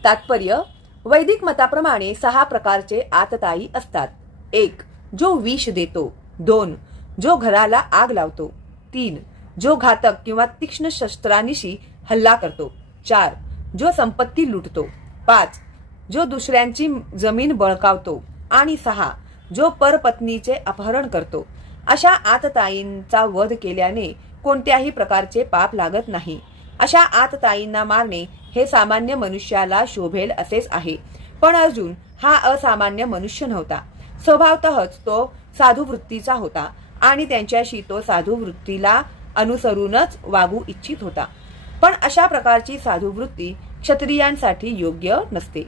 तात्पर्य, वैदिक मताप्रमाणे 6 प्रकारचे आतताई असतात. 1. जो विष देतो. 2. जो घराला आग लावतो. 3. जो घातक किंवा तीक्ष्ण शस्त्रांनिशी हल्ला करतो. 4. जो संपत्ती लुटतो. 5. जो दुसऱ्यांची जमीन बळकावतो. आणि 6. जो परपत्नीचे अपहरण करतो. अशा आतताईंचा वध केल्याने कोणत्याही प्रकारचे पाप लागत नाही. अशा आतताईंना मारणे हे सामान्य मनुष्याला शोभेल असेच आहे. पण अर्जुन हा असामान्य मनुष्य नव्हता. स्वभावतःच तो साधू वृत्तीचा होता आणि त्यांच्याशी तो साधू वृत्तीला अनुसरूनच वागू इच्छित होता. पण अशा प्रकारची साधू वृत्ती क्षत्रियांसाठी योग्य नसते.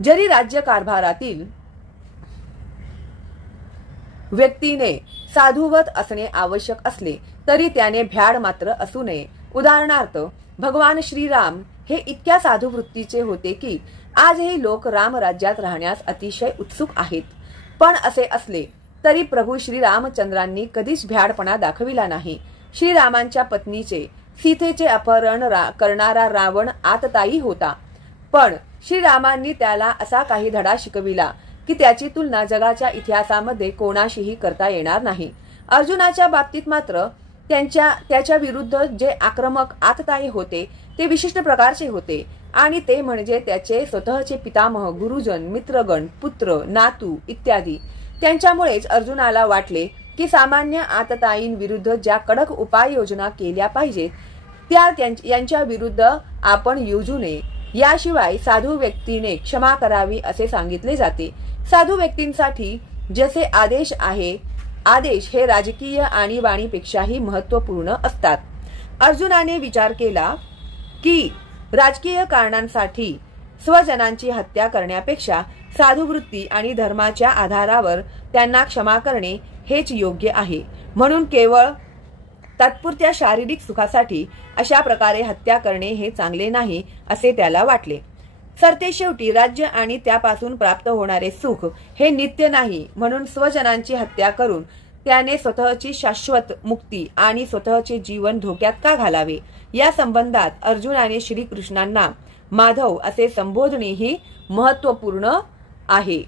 जरी राज्य कारभारातील व्यक्तीने साधुवत असणे आवश्यक असले तरी त्याने भ्याड मात्र असू नये. उदाहरणार्थ, भगवान श्रीराम हे इतक्या साधू वृत्तीचे होते की आजही लोक रामराज्यात राहण्यास अतिशय उत्सुक आहेत. पण असे असले तरी प्रभू श्रीरामचंद्रांनी कधीच भ्याडपणा दाखविला नाही. श्रीरामांच्या पत्नीचे सीतेचे अपहरण करणारा रावण आततायी होता, पण श्रीरामांनी त्याला असा काही धडा शिकविला की त्याची तुलना जगाच्या इतिहासामध्ये कोणाशीही करता येणार नाही. अर्जुनाच्या बाबतीत मात्र त्याच्या विरुद्ध जे आक्रमक आततायी होते ते विशिष्ट प्रकारचे होते, आणि ते म्हणजे त्याचे स्वतःचे पितामह, गुरुजन, मित्रगण, पुत्र, नातू इत्यादी. त्यांच्यामुळेच अर्जुनाला वाटले की सामान्य आतताईंविरुद्ध ज्या कडक उपाययोजना केल्या पाहिजेत त्या यांच्या विरुद्ध आपण योजू नये. याशिवाय साधू व्यक्तीने क्षमा करावी असे सांगितले जाते. साधू व्यक्तींसाठी जसे आदेश हे राजकीय आणीबाणीपेक्षाही महत्त्वपूर्ण असतात. अर्जुनाने विचार केला की राजकीय कारणांसाठी स्वजनांची हत्या करण्यापेक्षा साधुवृत्ती आणि धर्माच्या आधारावर त्यांना क्षमा करणे हेच योग्य आहे. म्हणून केवळ तात्पुरत्या शारीरिक सुखासाठी अशा प्रकारे हत्या करणे हे चांगले नाही असे त्याला वाटले. सरतेशेवटी राज्य आणि त्यापासून प्राप्त होणारे सुख हे नित्य नाही, म्हणून स्वजनांची हत्या करून त्याने स्वतःची शाश्वत मुक्ती आणि स्वतःचे जीवन धोक्यात का घालावे. या संबंधात अर्जुनाने श्रीकृष्णांना माधव असे संबोधणेही महत्त्वपूर्ण आहे.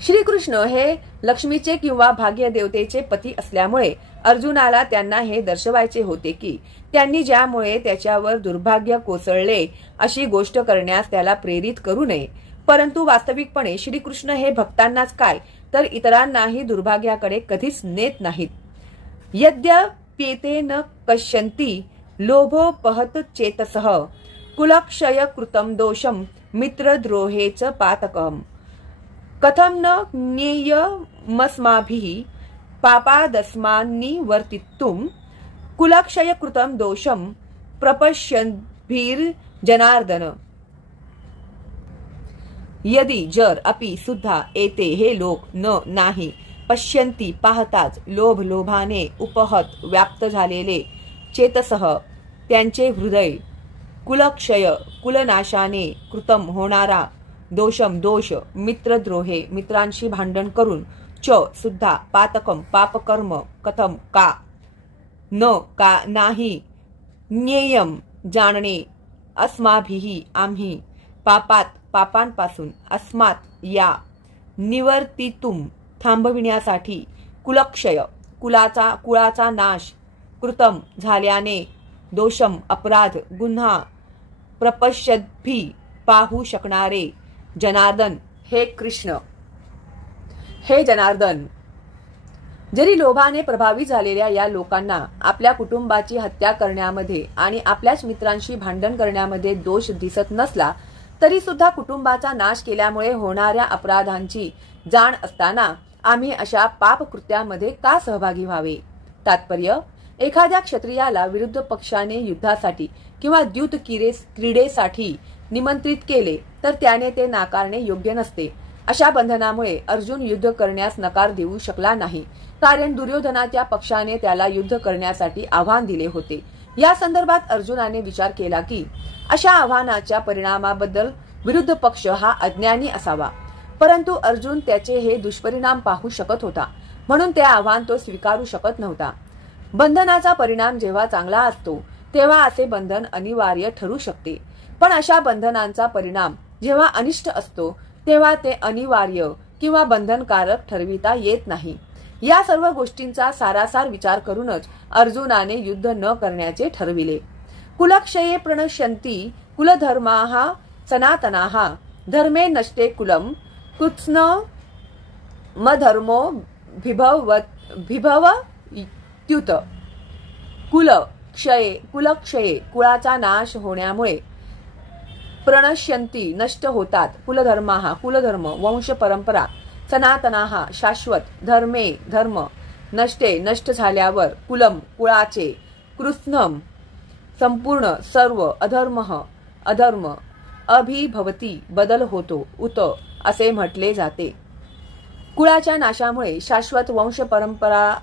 श्रीकृष्ण हे लक्ष्मीचे किंवा भाग्यदेवतेचे पती असल्यामुळे अर्जुनाला त्यांना हे दर्शवायचे होते की त्यांनी ज्यामुळे त्याच्यावर दुर्भाग्य कोसळले अशी गोष्ट करण्यास त्याला प्रेरित करू नये. परंतु वास्तविकपणे श्रीकृष्ण हे भक्तांनाच काय तर इतरांनाही दुर्भाग्याकडे कधीच नेत नाहीत. यद्यप्येते न कश्यन्ति लोभोपहत चेतसः कुलक्षय कृतं दोषं मित्रद्रोहेच पातकम् कथं न ज्ञेयमस्माभिः पापादस्मान्निवर्तितुं कुलक्षय कृतं दोषं प्रपश्यद्भिर्जनार्दन. यदि जर अपि सुद्धा एते हे लोक नाही पश्यन्ति पाहताच लोभाने उपहत व्याप्त झालेले चेतसह त्यांचे हृदय कुलक्षय कुलनाशाने कृतम होणारा दोष मित्रद्रोहे मित्रांशी भांडण करून च सुद्धा पातकम पापकर्म कथम का न का नाही ज्ञेयम जाणणे अस्माभिही आम्ही पापांपासून अस्मात या निवर्तितुम थांबविण्यासाठी कुलक्षय कुळाचा नाश कृतम झाल्याने दोषम अपराध गुन्हा प्रपश्यद्भी पाहू शकणारे जनार्दन हे कृष्ण हे जनार्दन. जरी लोभाने प्रभावित झालेल्या या लोकांना आपल्या कुटुंबाची हत्या करण्यामध्ये आणि आपल्याच मित्रांशी भांडण करण्यामध्ये दोष दिसत नसला तरी सुद्धा कुटुंबाचा नाश केल्यामुळे होणाऱ्या अपराधांची जाण असताना आम्ही अशा पापकृत्यामध्ये का सहभागी व्हावे. तात्पर्य, एखाद्या क्षत्रियाला विरुद्ध पक्षाने युद्धासाठी किंवा द्यूत क्रीडेसाठी निमंत्रित केले तर त्याने ते नाकारणे योग्य नसते. अशा बंधनामुळे अर्जुन युद्ध करण्यास नकार देऊ शकला नाही, कारण दुर्योधनाच्या पक्षाने त्याला युद्ध करण्यासाठी आव्हान दिले होते. या संदर्भात अर्जुनाने विचार केला की अशा आव्हानाच्या परिणामाबद्दल विरुद्ध पक्ष हा अज्ञानी असावा, परंतु अर्जुन त्याचे हे दुष्परिणाम पाहू शकत होता, म्हणून ते आव्हान तो स्वीकारू शकत नव्हता. बंधनाचा परिणाम जेव्हा चांगला असतो तेव्हा असे बंधन अनिवार्य ठरू शकते, पण अशा बंधनांचा परिणाम जेव्हा अनिष्ट असतो तेव्हा ते अनिवार्य किंवा बंधनकारक ठरविता येत नाही. या सर्व गोष्टींचा सारासार विचार करूनच अर्जुनाने युद्ध न करण्याचे ठरविले. कुलक्षये प्रणश्यन्ति कुलधर्माः सनातनाः धर्मे नष्टे कुलम कुत्स्न मधर्मो भिभवत्युत. कुलक्षये कुळाचा नाश होण्यामुळे प्रणश्यन्ति नष्ट होतात कुलधर्माः कुलधर्म वंश परंपरा सनातनाः शाश्वत धर्म नष्टे नष्ट झाल्यावर कुलम कुळाचे कृत्स्नम संपूर्ण सर्व अधर्म अभिभवती बदल होतो उत असे म्हटले जाते. कुळाच्या नाशामुळे शाश्वत वंश परंपरा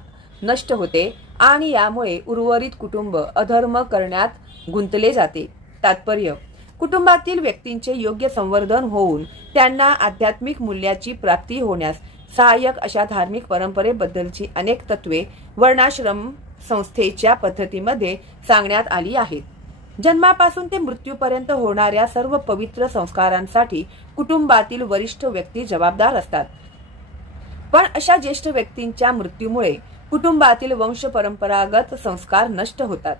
नष्ट होते आणि यामुळे उर्वरित कुटुंब अधर्म करण्यात गुंतले जाते. तात्पर्य: कुटुंबातील व्यक्तींचे योग्य संवर्धन होऊन त्यांना आध्यात्मिक मूल्याची प्राप्ती होण्यास सहाय्यक अशा धार्मिक परंपरेबद्दलची अनेक तत्वे वर्णाश्रम संस्थेच्या पद्धतीमध्ये सांगण्यात आली आहेत. जन्मापासून ते मृत्यूपर्यंत होणाऱ्या सर्व पवित्र संस्कारांसाठी कुटुंबातील वरिष्ठ व्यक्ती जबाबदार असतात. पण अशा ज्येष्ठ व्यक्तींच्या मृत्यूमुळे कुटुंबातील वंश परंपरागत संस्कार नष्ट होतात.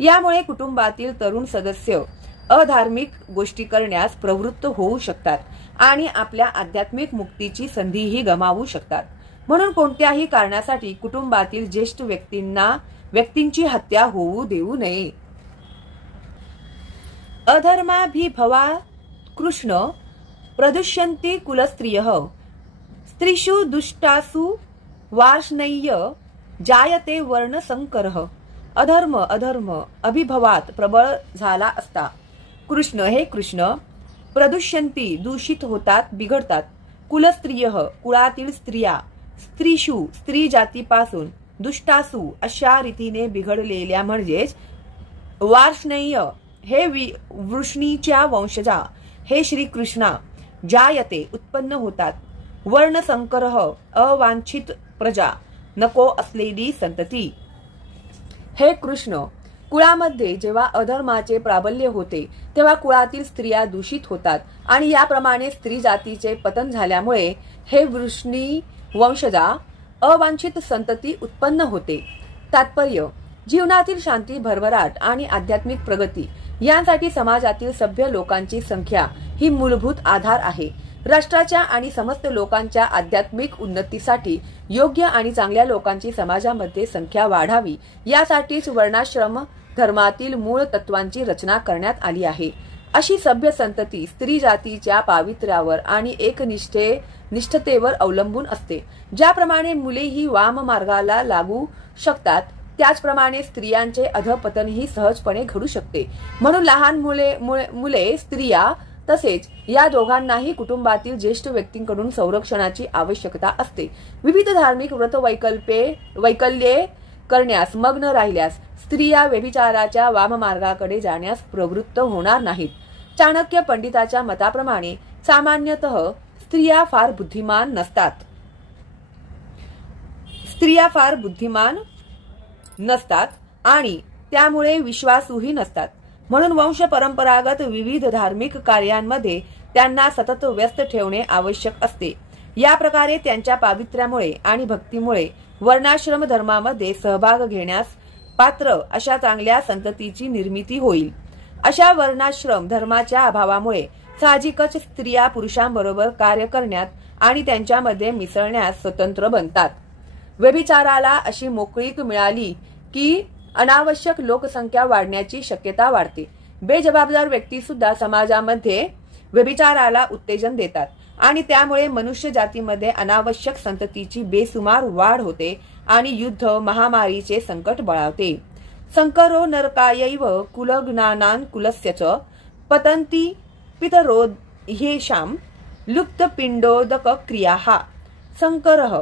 यामुळे कुटुंबातील तरुण सदस्य अधार्मिक गोष्टी करण्यास प्रवृत्त होऊ शकतात आणि आपल्या आध्यात्मिक मुक्तीची संधीही गमावू शकतात. म्हणून कोणत्याही कारणासाठी कुटुंबातील ज्येष्ठ व्यक्तींची हत्या होऊ देऊ नये. अधर्माभिभवा कृष्ण प्रदुष्यन्ति कुलस्त्रियः स्त्रीषु दुष्टासु वार्ष्णेय जायते वर्णसंकरः. अधर्म अभिभवात प्रबळ झाला असता हे कृष्ण प्रदुष्यन्ति दूषित होतात, बिघडतात. कुलस्त्रियः कुळातील स्त्रिया, स्त्रीषु स्त्री जातीपासून, दुष्टासु अशा रीतीने बिघडलेल्या म्हणजेच वार्ष्णेय हे वृष्णीच्या वंशजा हे श्रीकृष्णा, जायते उत्पन्न होतात, वर्णसंकरः अवांछित प्रजा नको असलेली संतती. हे कृष्ण, कुळामध्ये जेव्हा अधर्माचे प्राबल्य होते तेव्हा कुळातील स्त्रिया दूषित होतात आणि याप्रमाणे स्त्री जातीचे पतन झाल्यामुळे हे वृष्णी वंशजा अवांछित संतती उत्पन्न होते. तात्पर्य: जीवनातील शांती, भरभराट आणि आध्यात्मिक प्रगती यांसाठी समाजातील सभ्य लोकांची संख्या ही मूलभूत आधार आहे. राष्ट्राच्या आणि समस्त लोकांच्या आध्यात्मिक उन्नतीसाठी योग्य आणि चांगल्या लोकांची समाजामध्ये संख्या वाढावी यासाठीच वर्णाश्रम धर्मातील मूळ तत्वांची रचना करण्यात आली आहे. अशी सभ्य संतती स्त्री जातीच्या पावित्र्यावर आणि एकनिष्ठतेवर अवलंबून असते. ज्याप्रमाणे मुले ही वाम मार्गाला लागू शकतात त्याचप्रमाणे स्त्रियांचे अधपतनही सहजपणे घडू शकते. म्हणून लहान मुले, स्त्रिया तसेच या दोघांनाही कुटुंबातील ज्येष्ठ व्यक्तींकडून संरक्षणाची आवश्यकता असते. विविध धार्मिक व्रत वैकल्ये करण्यास मग्न राहिल्यास स्त्रिया व्यभिचाराच्या वाममार्गाकडे जाण्यास प्रवृत्त होणार नाहीत. चाणक्य पंडिताच्या मताप्रमाणे सामान्यतः स्त्रिया फार बुद्धिमान नसतात आणि त्यामुळे विश्वासूही नसतात. म्हणून वंश परंपरागत विविध धार्मिक कार्यांमध्ये त्यांना सतत व्यस्त ठेवणे आवश्यक असते. या प्रकारे त्यांच्या पावित्र्यामुळे आणि भक्तीमुळे वर्णाश्रम धर्मामध्ये सहभाग घेण्यास पात्र अशा चांगल्या संततीची निर्मिती होईल. अशा वर्णाश्रम धर्माच्या अभावामुळे साहजिकच स्त्रिया पुरुषांबरोबर कार्य करण्यात आणि त्यांच्यामध्ये मिसळण्यास स्वतंत्र बनतात. व्यभिचाराला अशी मोकळीक मिळाली की अनावश्यक लोकसंख्या वाढण्याची शक्यता वाढते. बेजबाबदार व्यक्ती सुद्धा समाजामध्ये व्यभिचाराला उत्तेजन देतात आणि त्यामुळे मनुष्य जातीमध्ये अनावश्यक संततीची बेसुमार वाढ होते आणि युद्ध, महामारीचे संकट बळावते. संकरो नरकायैव कुलज्ञानान् कुलस्य च पतन्ति पितरो ह्येषां लुप्तपिंडोदक क्रियाः. संकरः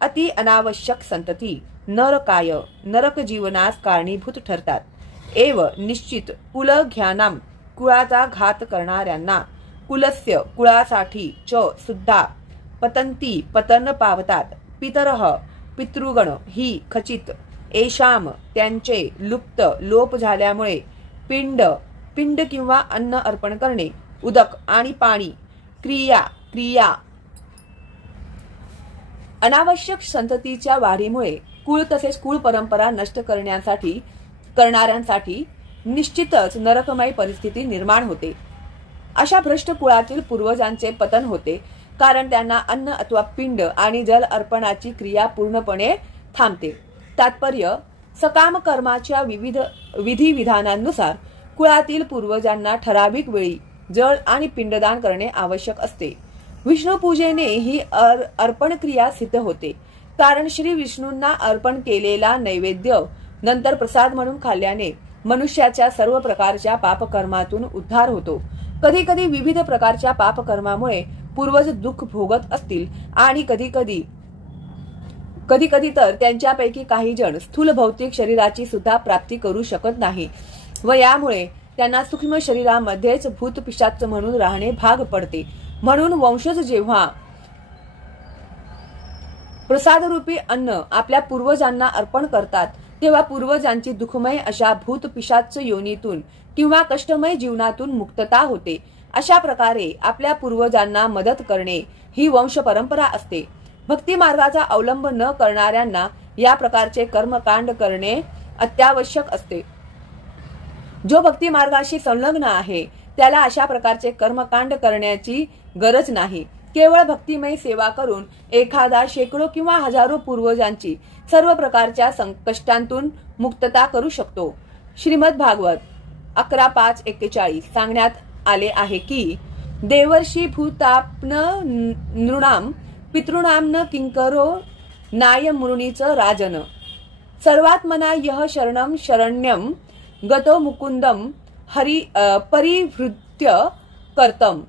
अति अनावश्यक संतती नरकाय नरक जीवनास कारणीभूत ठरतात. एव निश्चित कुलघ्यानाम कुळाचा घात करणाऱ्यांना, कुलस्य कुळासाठी, च सुद्धा पतंती पतन पावतात, पितरः पितृगण ही खचित, एषाम त्यांचे लुप्त लोप झाल्यामुळे, पिंड किंवा अन्न अर्पण करणे, उदक आणि पाणी, क्रिया अनावश्यक संततीच्या वाढीमुळे कुळ तसेच कुळ परंपरा नष्ट करणाऱ्यांसाठी निश्चितच नरकमय परिस्थिती निर्माण होते. अशा भ्रष्ट कुळातील पूर्वजांचे पतन होते कारण त्यांना अन्न अथवा पिंड आणि जल अर्पणाची क्रिया पूर्णपणे थांबते. तात्पर्य: सकाम कर्माच्या विविध विधिविधानांनुसार कुळातील पूर्वजांना ठराविक वेळी जल आणि पिंडदान करणे आवश्यक असते. विष्णू पूजेने ही अर्पण क्रिया सिद्ध होते कारण श्री विष्णूंना अर्पण केलेला नैवेद्य नंतर प्रसाद म्हणून खाल्ल्याने मनुष्याच्या सर्व प्रकारच्या पापकर्मातून उद्धार होतो. कधी कधी विविध प्रकारच्या पापकर्मामुळे पूर्वज दुःख भोगत असतील आणि कधी कधी तर त्यांच्यापैकी काही जण स्थूल भौतिक शरीराची सुद्धा प्राप्ती करू शकत नाही व यामुळे त्यांना सूक्ष्म शरीरामध्येच भूत पिशाच म्हणून राहणे भाग पडते. म्हणून वंशज जेव्हा प्रसादरूपी अन्न आपल्या पूर्वजांना अर्पण करतात तेव्हा पूर्वजांची दुःखमय अशा भूत पिशाच योनीतून किंवा कष्टमय जीवनातून मुक्तता होते. अशा प्रकारे आपल्या पूर्वजांना मदत करणे ही वंश परंपरा असते. भक्ती मार्गाचा अवलंब न करणाऱ्यांना या प्रकारचे कर्मकांड करणे अत्यावश्यक असते. जो भक्ती मार्गाशी संलग्न आहे त्याला अशा प्रकारचे कर्मकांड करण्याची गरज नाही. केवळ भक्तिमय सेवा करून एखादा शेकडो किंवा हजारो पूर्वजांची सर्व प्रकारच्या कष्टांतून मुक्तता करू शकतो. श्रीमद भागवत 11:5-41 सांगण्यात आले आहे की देवर्षी भूताप्न नृणाम पितृणाम न किंकरो नाय मुनीच राजन सर्वात्मना यह शरणम शरण्यम गतो मुकुंदम हरि परिवृत्य करतम.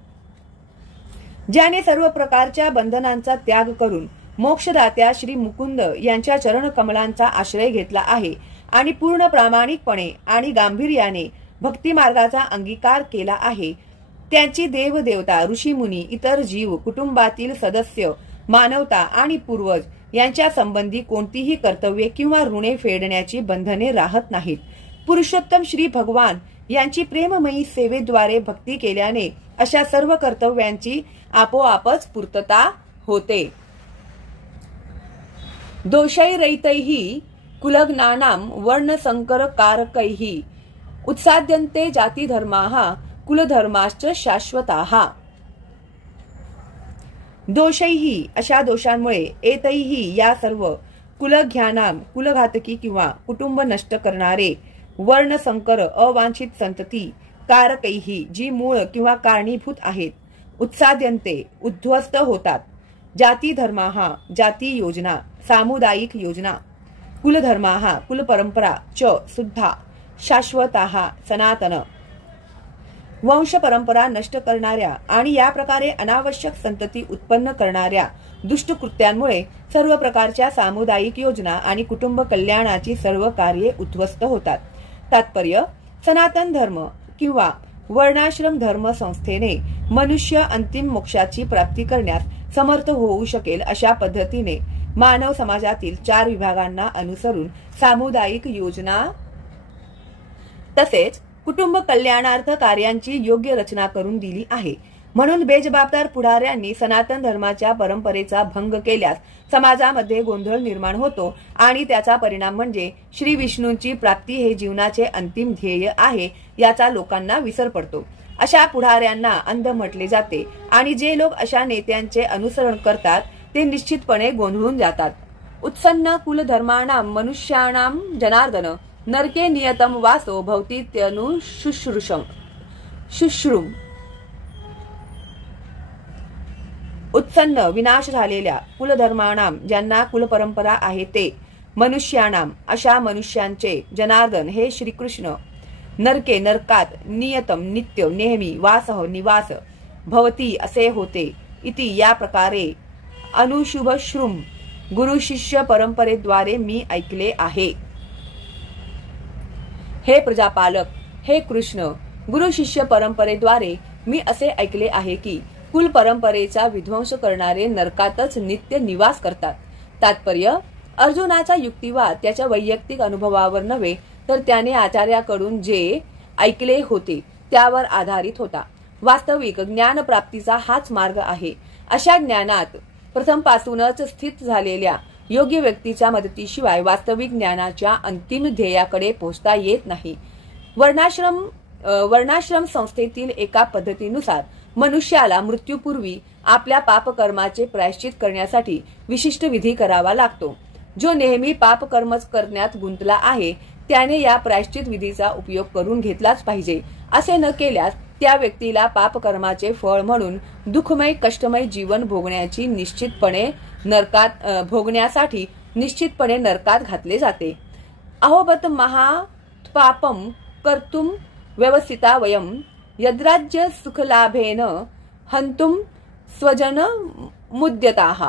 ज्याने सर्व प्रकारच्या बंधनांचा त्याग करून मोक्षदात्या श्री मुकुंद यांच्या चरण कमलांचा आश्रय घेतला आहे आणि पूर्ण प्रामाणिकपणे आणि गांभीर्याने भक्ती मार्गाचा अंगीकार केला आहे, त्यांची देवदेवता ऋषीमुनी इतर जीव कुटुंबातील सदस्य मानवता आणि पूर्वज यांच्या संबंधी कोणतीही कर्तव्ये किंवा ऋणे फेडण्याची बंधने राहत नाहीत. पुरुषोत्तम श्री भगवान यांची प्रेममयी सेवेद्वारे भक्ती केल्याने अशा सर्व कर्तव्यांची आपोआपच पूर्तता होते. दोषैरहितैः कुलज्ञानां वर्णसंकरकारकैः उत्साद्यन्ते जातिधर्माः कुलधर्माश्च शाश्वताः. दोषैही अशा दोषांमुळे एतैही या सर्व कुलघ्यानाम कुलघातकी किंवा कुटुंब नष्ट करणारे वर्णसंकर अवांछित संतती कारकैही जी मूळ किंवा कारणीभूत आहेत उत्साद्यन्ते उद्ध्वस्त होतात. जाती धर्माः जाती योजना सामुदायिक योजना कुलधर्माः कुलपरंपरा च सुद्धा शाश्वताः सनातन. वंश परंपरा नष्ट करणाऱ्या आणि या प्रकारे अनावश्यक संतती उत्पन्न करणाऱ्या दुष्ट कृत्यांमुळे सर्व प्रकारच्या सामुदायिक योजना आणि कुटुंब कल्याणाची सर्व कार्ये उद्ध्वस्त होतात. तात्पर्य सनातन धर्म किंवा वर्णाश्रम धर्म संस्थेने मनुष्य अंतिम मोक्षाची प्राप्ती करण्यास समर्थ होऊ शकेल अशा पद्धतीने मानव समाजातील 4 विभागांना अनुसरून सामुदायिक योजना तसेच कुटुंब कल्याणार्थ कार्यांची योग्य रचना करून दिली आहे. म्हणून बेजबाबदार पुढाऱ्यांनी सनातन धर्माच्या परंपरेचा भंग केल्यास समाजामध्ये गोंधळ निर्माण होतो आणि त्याचा परिणाम म्हणजे श्री विष्णूंची प्राप्ती हे जीवनाचे अंतिम ध्येय आहे याचा लोकांना विसर पडतो. अशा पुढाऱ्यांना अंध म्हटले जाते आणि जे लोक अशा नेत्यांचे अनुसरण करतात ते निश्चितपणे गोंधळून जातात. उत्सन्न कुलधर्माणां मनुष्याणां जनार्दन नरके नियतम वासो भवतीत्यनु शुश्रूम. उत्सन्न विनाश झालेल्या कुलधर्माणाम ज्यांना कुलपरंपरा आहे ते मनुष्याणाम अशा मनुष्यांचे जनार्दन हे श्रीकृष्ण नरके नरकात नियतम नित्य नेहमी वासह निवास भवती असे होते इति या प्रकारे अनुशुभश्रुम गुरु शिष्य परंपरेद्वारे मी ऐकले आहे. हे प्रजापालक हे कृष्ण गुरु शिष्य परंपरेद्वारे मी असे ऐकले आहे की कुल परंपरेचा विध्वंस करणारे नरकातच नित्य निवास करतात. तात्पर्य अर्जुनाचा युक्तिवाद त्याच्या वैयक्तिक अनुभवावर नव्हे तर त्याने आचार्याकडून जे ऐकले होते त्यावर आधारित होता. वास्तविक ज्ञान प्राप्तीचा हाच मार्ग आहे. अशा ज्ञानात प्रथमपासूनच स्थित झालेल्या योग्य व्यक्तीच्या मदतीशिवाय वास्तविक ज्ञानाच्या अंतिम ध्येयाकडे पोहोचता येत नाही. वर्णाश्रम संस्थेतील एका पद्धतीनुसार मनुष्याला मृत्यूपूर्वी आपल्या पापकर्माचे प्रायश्चित करण्यासाठी विशिष्ट विधी करावा लागतो. जो नेहमी पापकर्मच करण्यात गुंतला आहे त्याने या प्रायश्चित विधीचा उपयोग करून घेतलाच पाहिजे. असे न केल्यास त्या व्यक्तीला पापकर्माचे फळ म्हणून दुःखमय कष्टमय जीवन भोगण्यासाठी निश्चितपणे नरकात घातले जाते. अहोबत महापापम कर्तुम व्यवस्थिता वयम यद्राज्य सुखलाभेन हंतुम स्वजन मुद्यताः।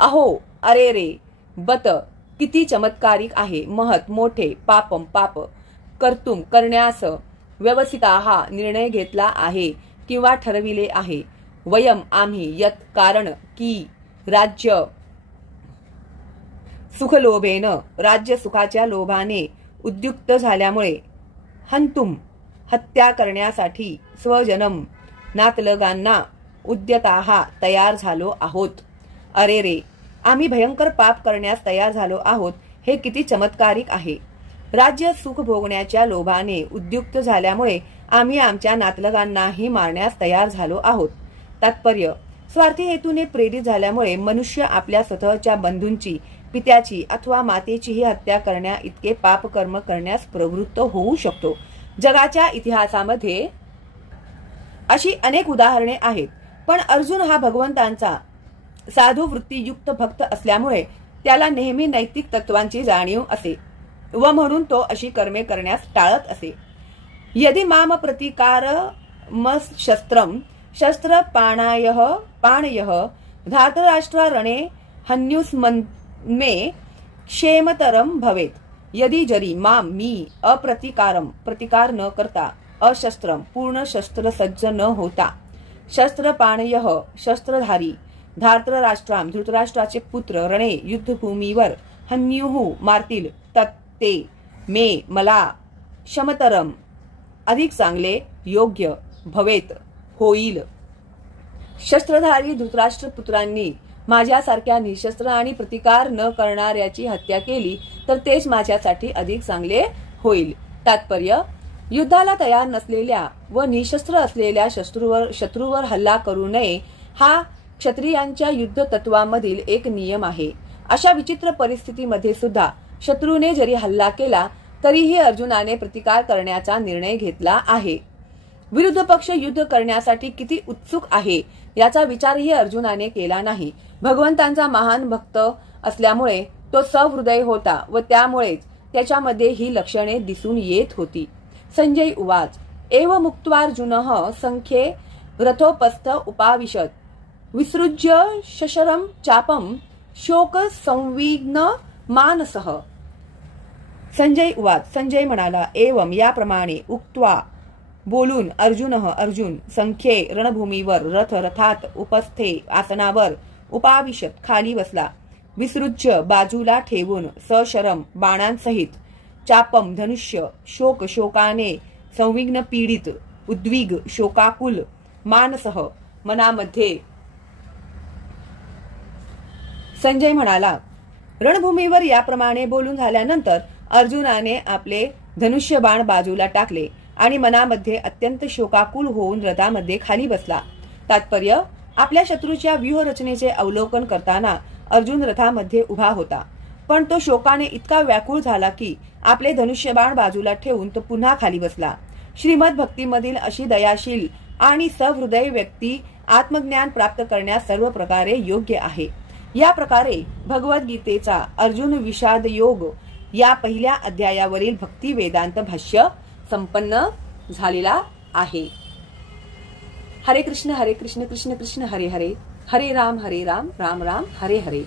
अहो अरे रे बत किती चमत्कारिक आहे। महत मोठे पापम पाप कर्तुम करण्यास व्यवसिताः निर्णय घेतला आहे किंवा ठरविले आहे। वयम आम्ही यत कारण की राज्य सुखलोभेन राज्य सुखाच्या लोभाने उद्युक्त झाल्यामुळे हंतुम हत्या करण्यासाठी स्वजनम नातलगांना उद्यताः तयार झालो आहोत। अरे रे आम्ही भयंकर पाप करण्यास तयार झालो आहोत। हे किती चमत्कारिक आहे। राज्य सुख भोगण्याच्या लोभाने उद्युक्त झाल्यामुळे आम्ही आमच्या नातलगांनाही मारण्यास तयार झालो आहोत। तात्पर्य स्वार्थी हेतूने प्रेरित झाल्यामुळे मनुष्य आपल्या स्वतःच्या बंधूंची पित्याची अथवा मातेचीही हत्या करण्या इतके पाप कर्म करण्यास प्रवृत्त होऊ शकतो। जगाच्या इतिहासामध्ये अशी अनेक उदाहरणे आहेत, पण अर्जुन हा भगवंतांचा साधू वृत्तीयुक्त भक्त असल्यामुळे त्याला नेहमी नैतिक तत्वांची जाणीव असे व म्हणून तो अशी कर्मे करण्यास टाळत असे। यदि माम प्रतिकारमशस्त्रम शस्त्र पाणयः धातराष्ट्र रणे हन्युस्मन्मे क्षेमतरम भवेत। यदि जरी माम मी अप्रतिकारम प्रतिकार न करता अशस्त्रम पूर्ण शस्त्र सज्ज न होता शस्त्रपाणयः शस्त्रधारी धातराष्ट्राम धृतराष्ट्राचे पुत्र रणे युद्धभूमीवर हन्युः मारतील तत्ते मे मला क्षमतरम अधिक चांगले योग्य भवेत होईल। शस्त्रधारी धृतराष्ट्र पुत्रांनी माझ्यासारख्या निशस्त्र आणि प्रतिकार न करणाऱ्याची हत्या केली तर तेच माझ्यासाठी अधिक चांगले होईल। तात्पर्य युद्धाला तयार नसलेल्या व निशस्त्र असलेल्या शत्रूवर हल्ला करू नये हा क्षत्रियांच्या युद्ध तत्वामधील एक नियम आहे। अशा विचित्र परिस्थितीमध्ये सुद्धा शत्रूने जरी हल्ला केला तरीही अर्जुनाने प्रतिकार करण्याचा निर्णय घेतला आहे। विरुद्ध पक्ष युद्ध करण्यासाठी किती उत्सुक आहे याचा विचारही अर्जुनाने केला नाही। भगवंतांचा महान भक्त असल्यामुळे तो सहृदय होता व त्यामुळेच त्याच्यामध्ये ही लक्षणे दिसून येत होती। संजय उवाच एव मुक्त्वार्जुनः संख्ये रथोपस्थ उपाविशत विसृज्य शशरम चापम शोक संविघ्न मानसः। संजय उवाच संजय म्हणाला एवं याप्रमाणे उक्त्वा बोलून अर्जुन संख्ये रणभूमीवर रथात उपस्थे आसनावर उपाविशत खाली बसला विसृज्य बाजूला ठेवून सशरम बाणांसहित चापम धनुष्य शोकाने संविघ्न पीडित उद्विग शोकाकुल मानसः मनामध्ये। संजय म्हणाला रणभूमीवर याप्रमाणे बोलून झाल्यानंतर अर्जुनाने आपले धनुष्य बाण बाजूला टाकले आणि मनामध्ये अत्यंत शोकाकुल होऊन रथामध्ये खाली बसला। तात्पर्य आपल्या शत्रूच्या व्यूहरचनेचे अवलोकन करताना अर्जुन रथामध्ये उभा होता, पण तो शोकाने इतका व्याकुळ झाला की आपले धनुष्यबाण बाजूला ठेवून तो पुन्हा खाली बसला। श्रीमद भक्तीमधील अशी दयाशील आणि सहृदय व्यक्ती आत्मज्ञान प्राप्त करण्यास सर्व प्रकारे योग्य आहे। या प्रकारे भगवद्गीतेचा अर्जुन विषाद योग या पहिल्या अध्यायावरील भक्ती वेदांत भाष्य संपन्न झालेला आहे। हरे कृष्ण कृष्ण कृष्ण हरे हरे, हरे राम राम राम हरे हरे।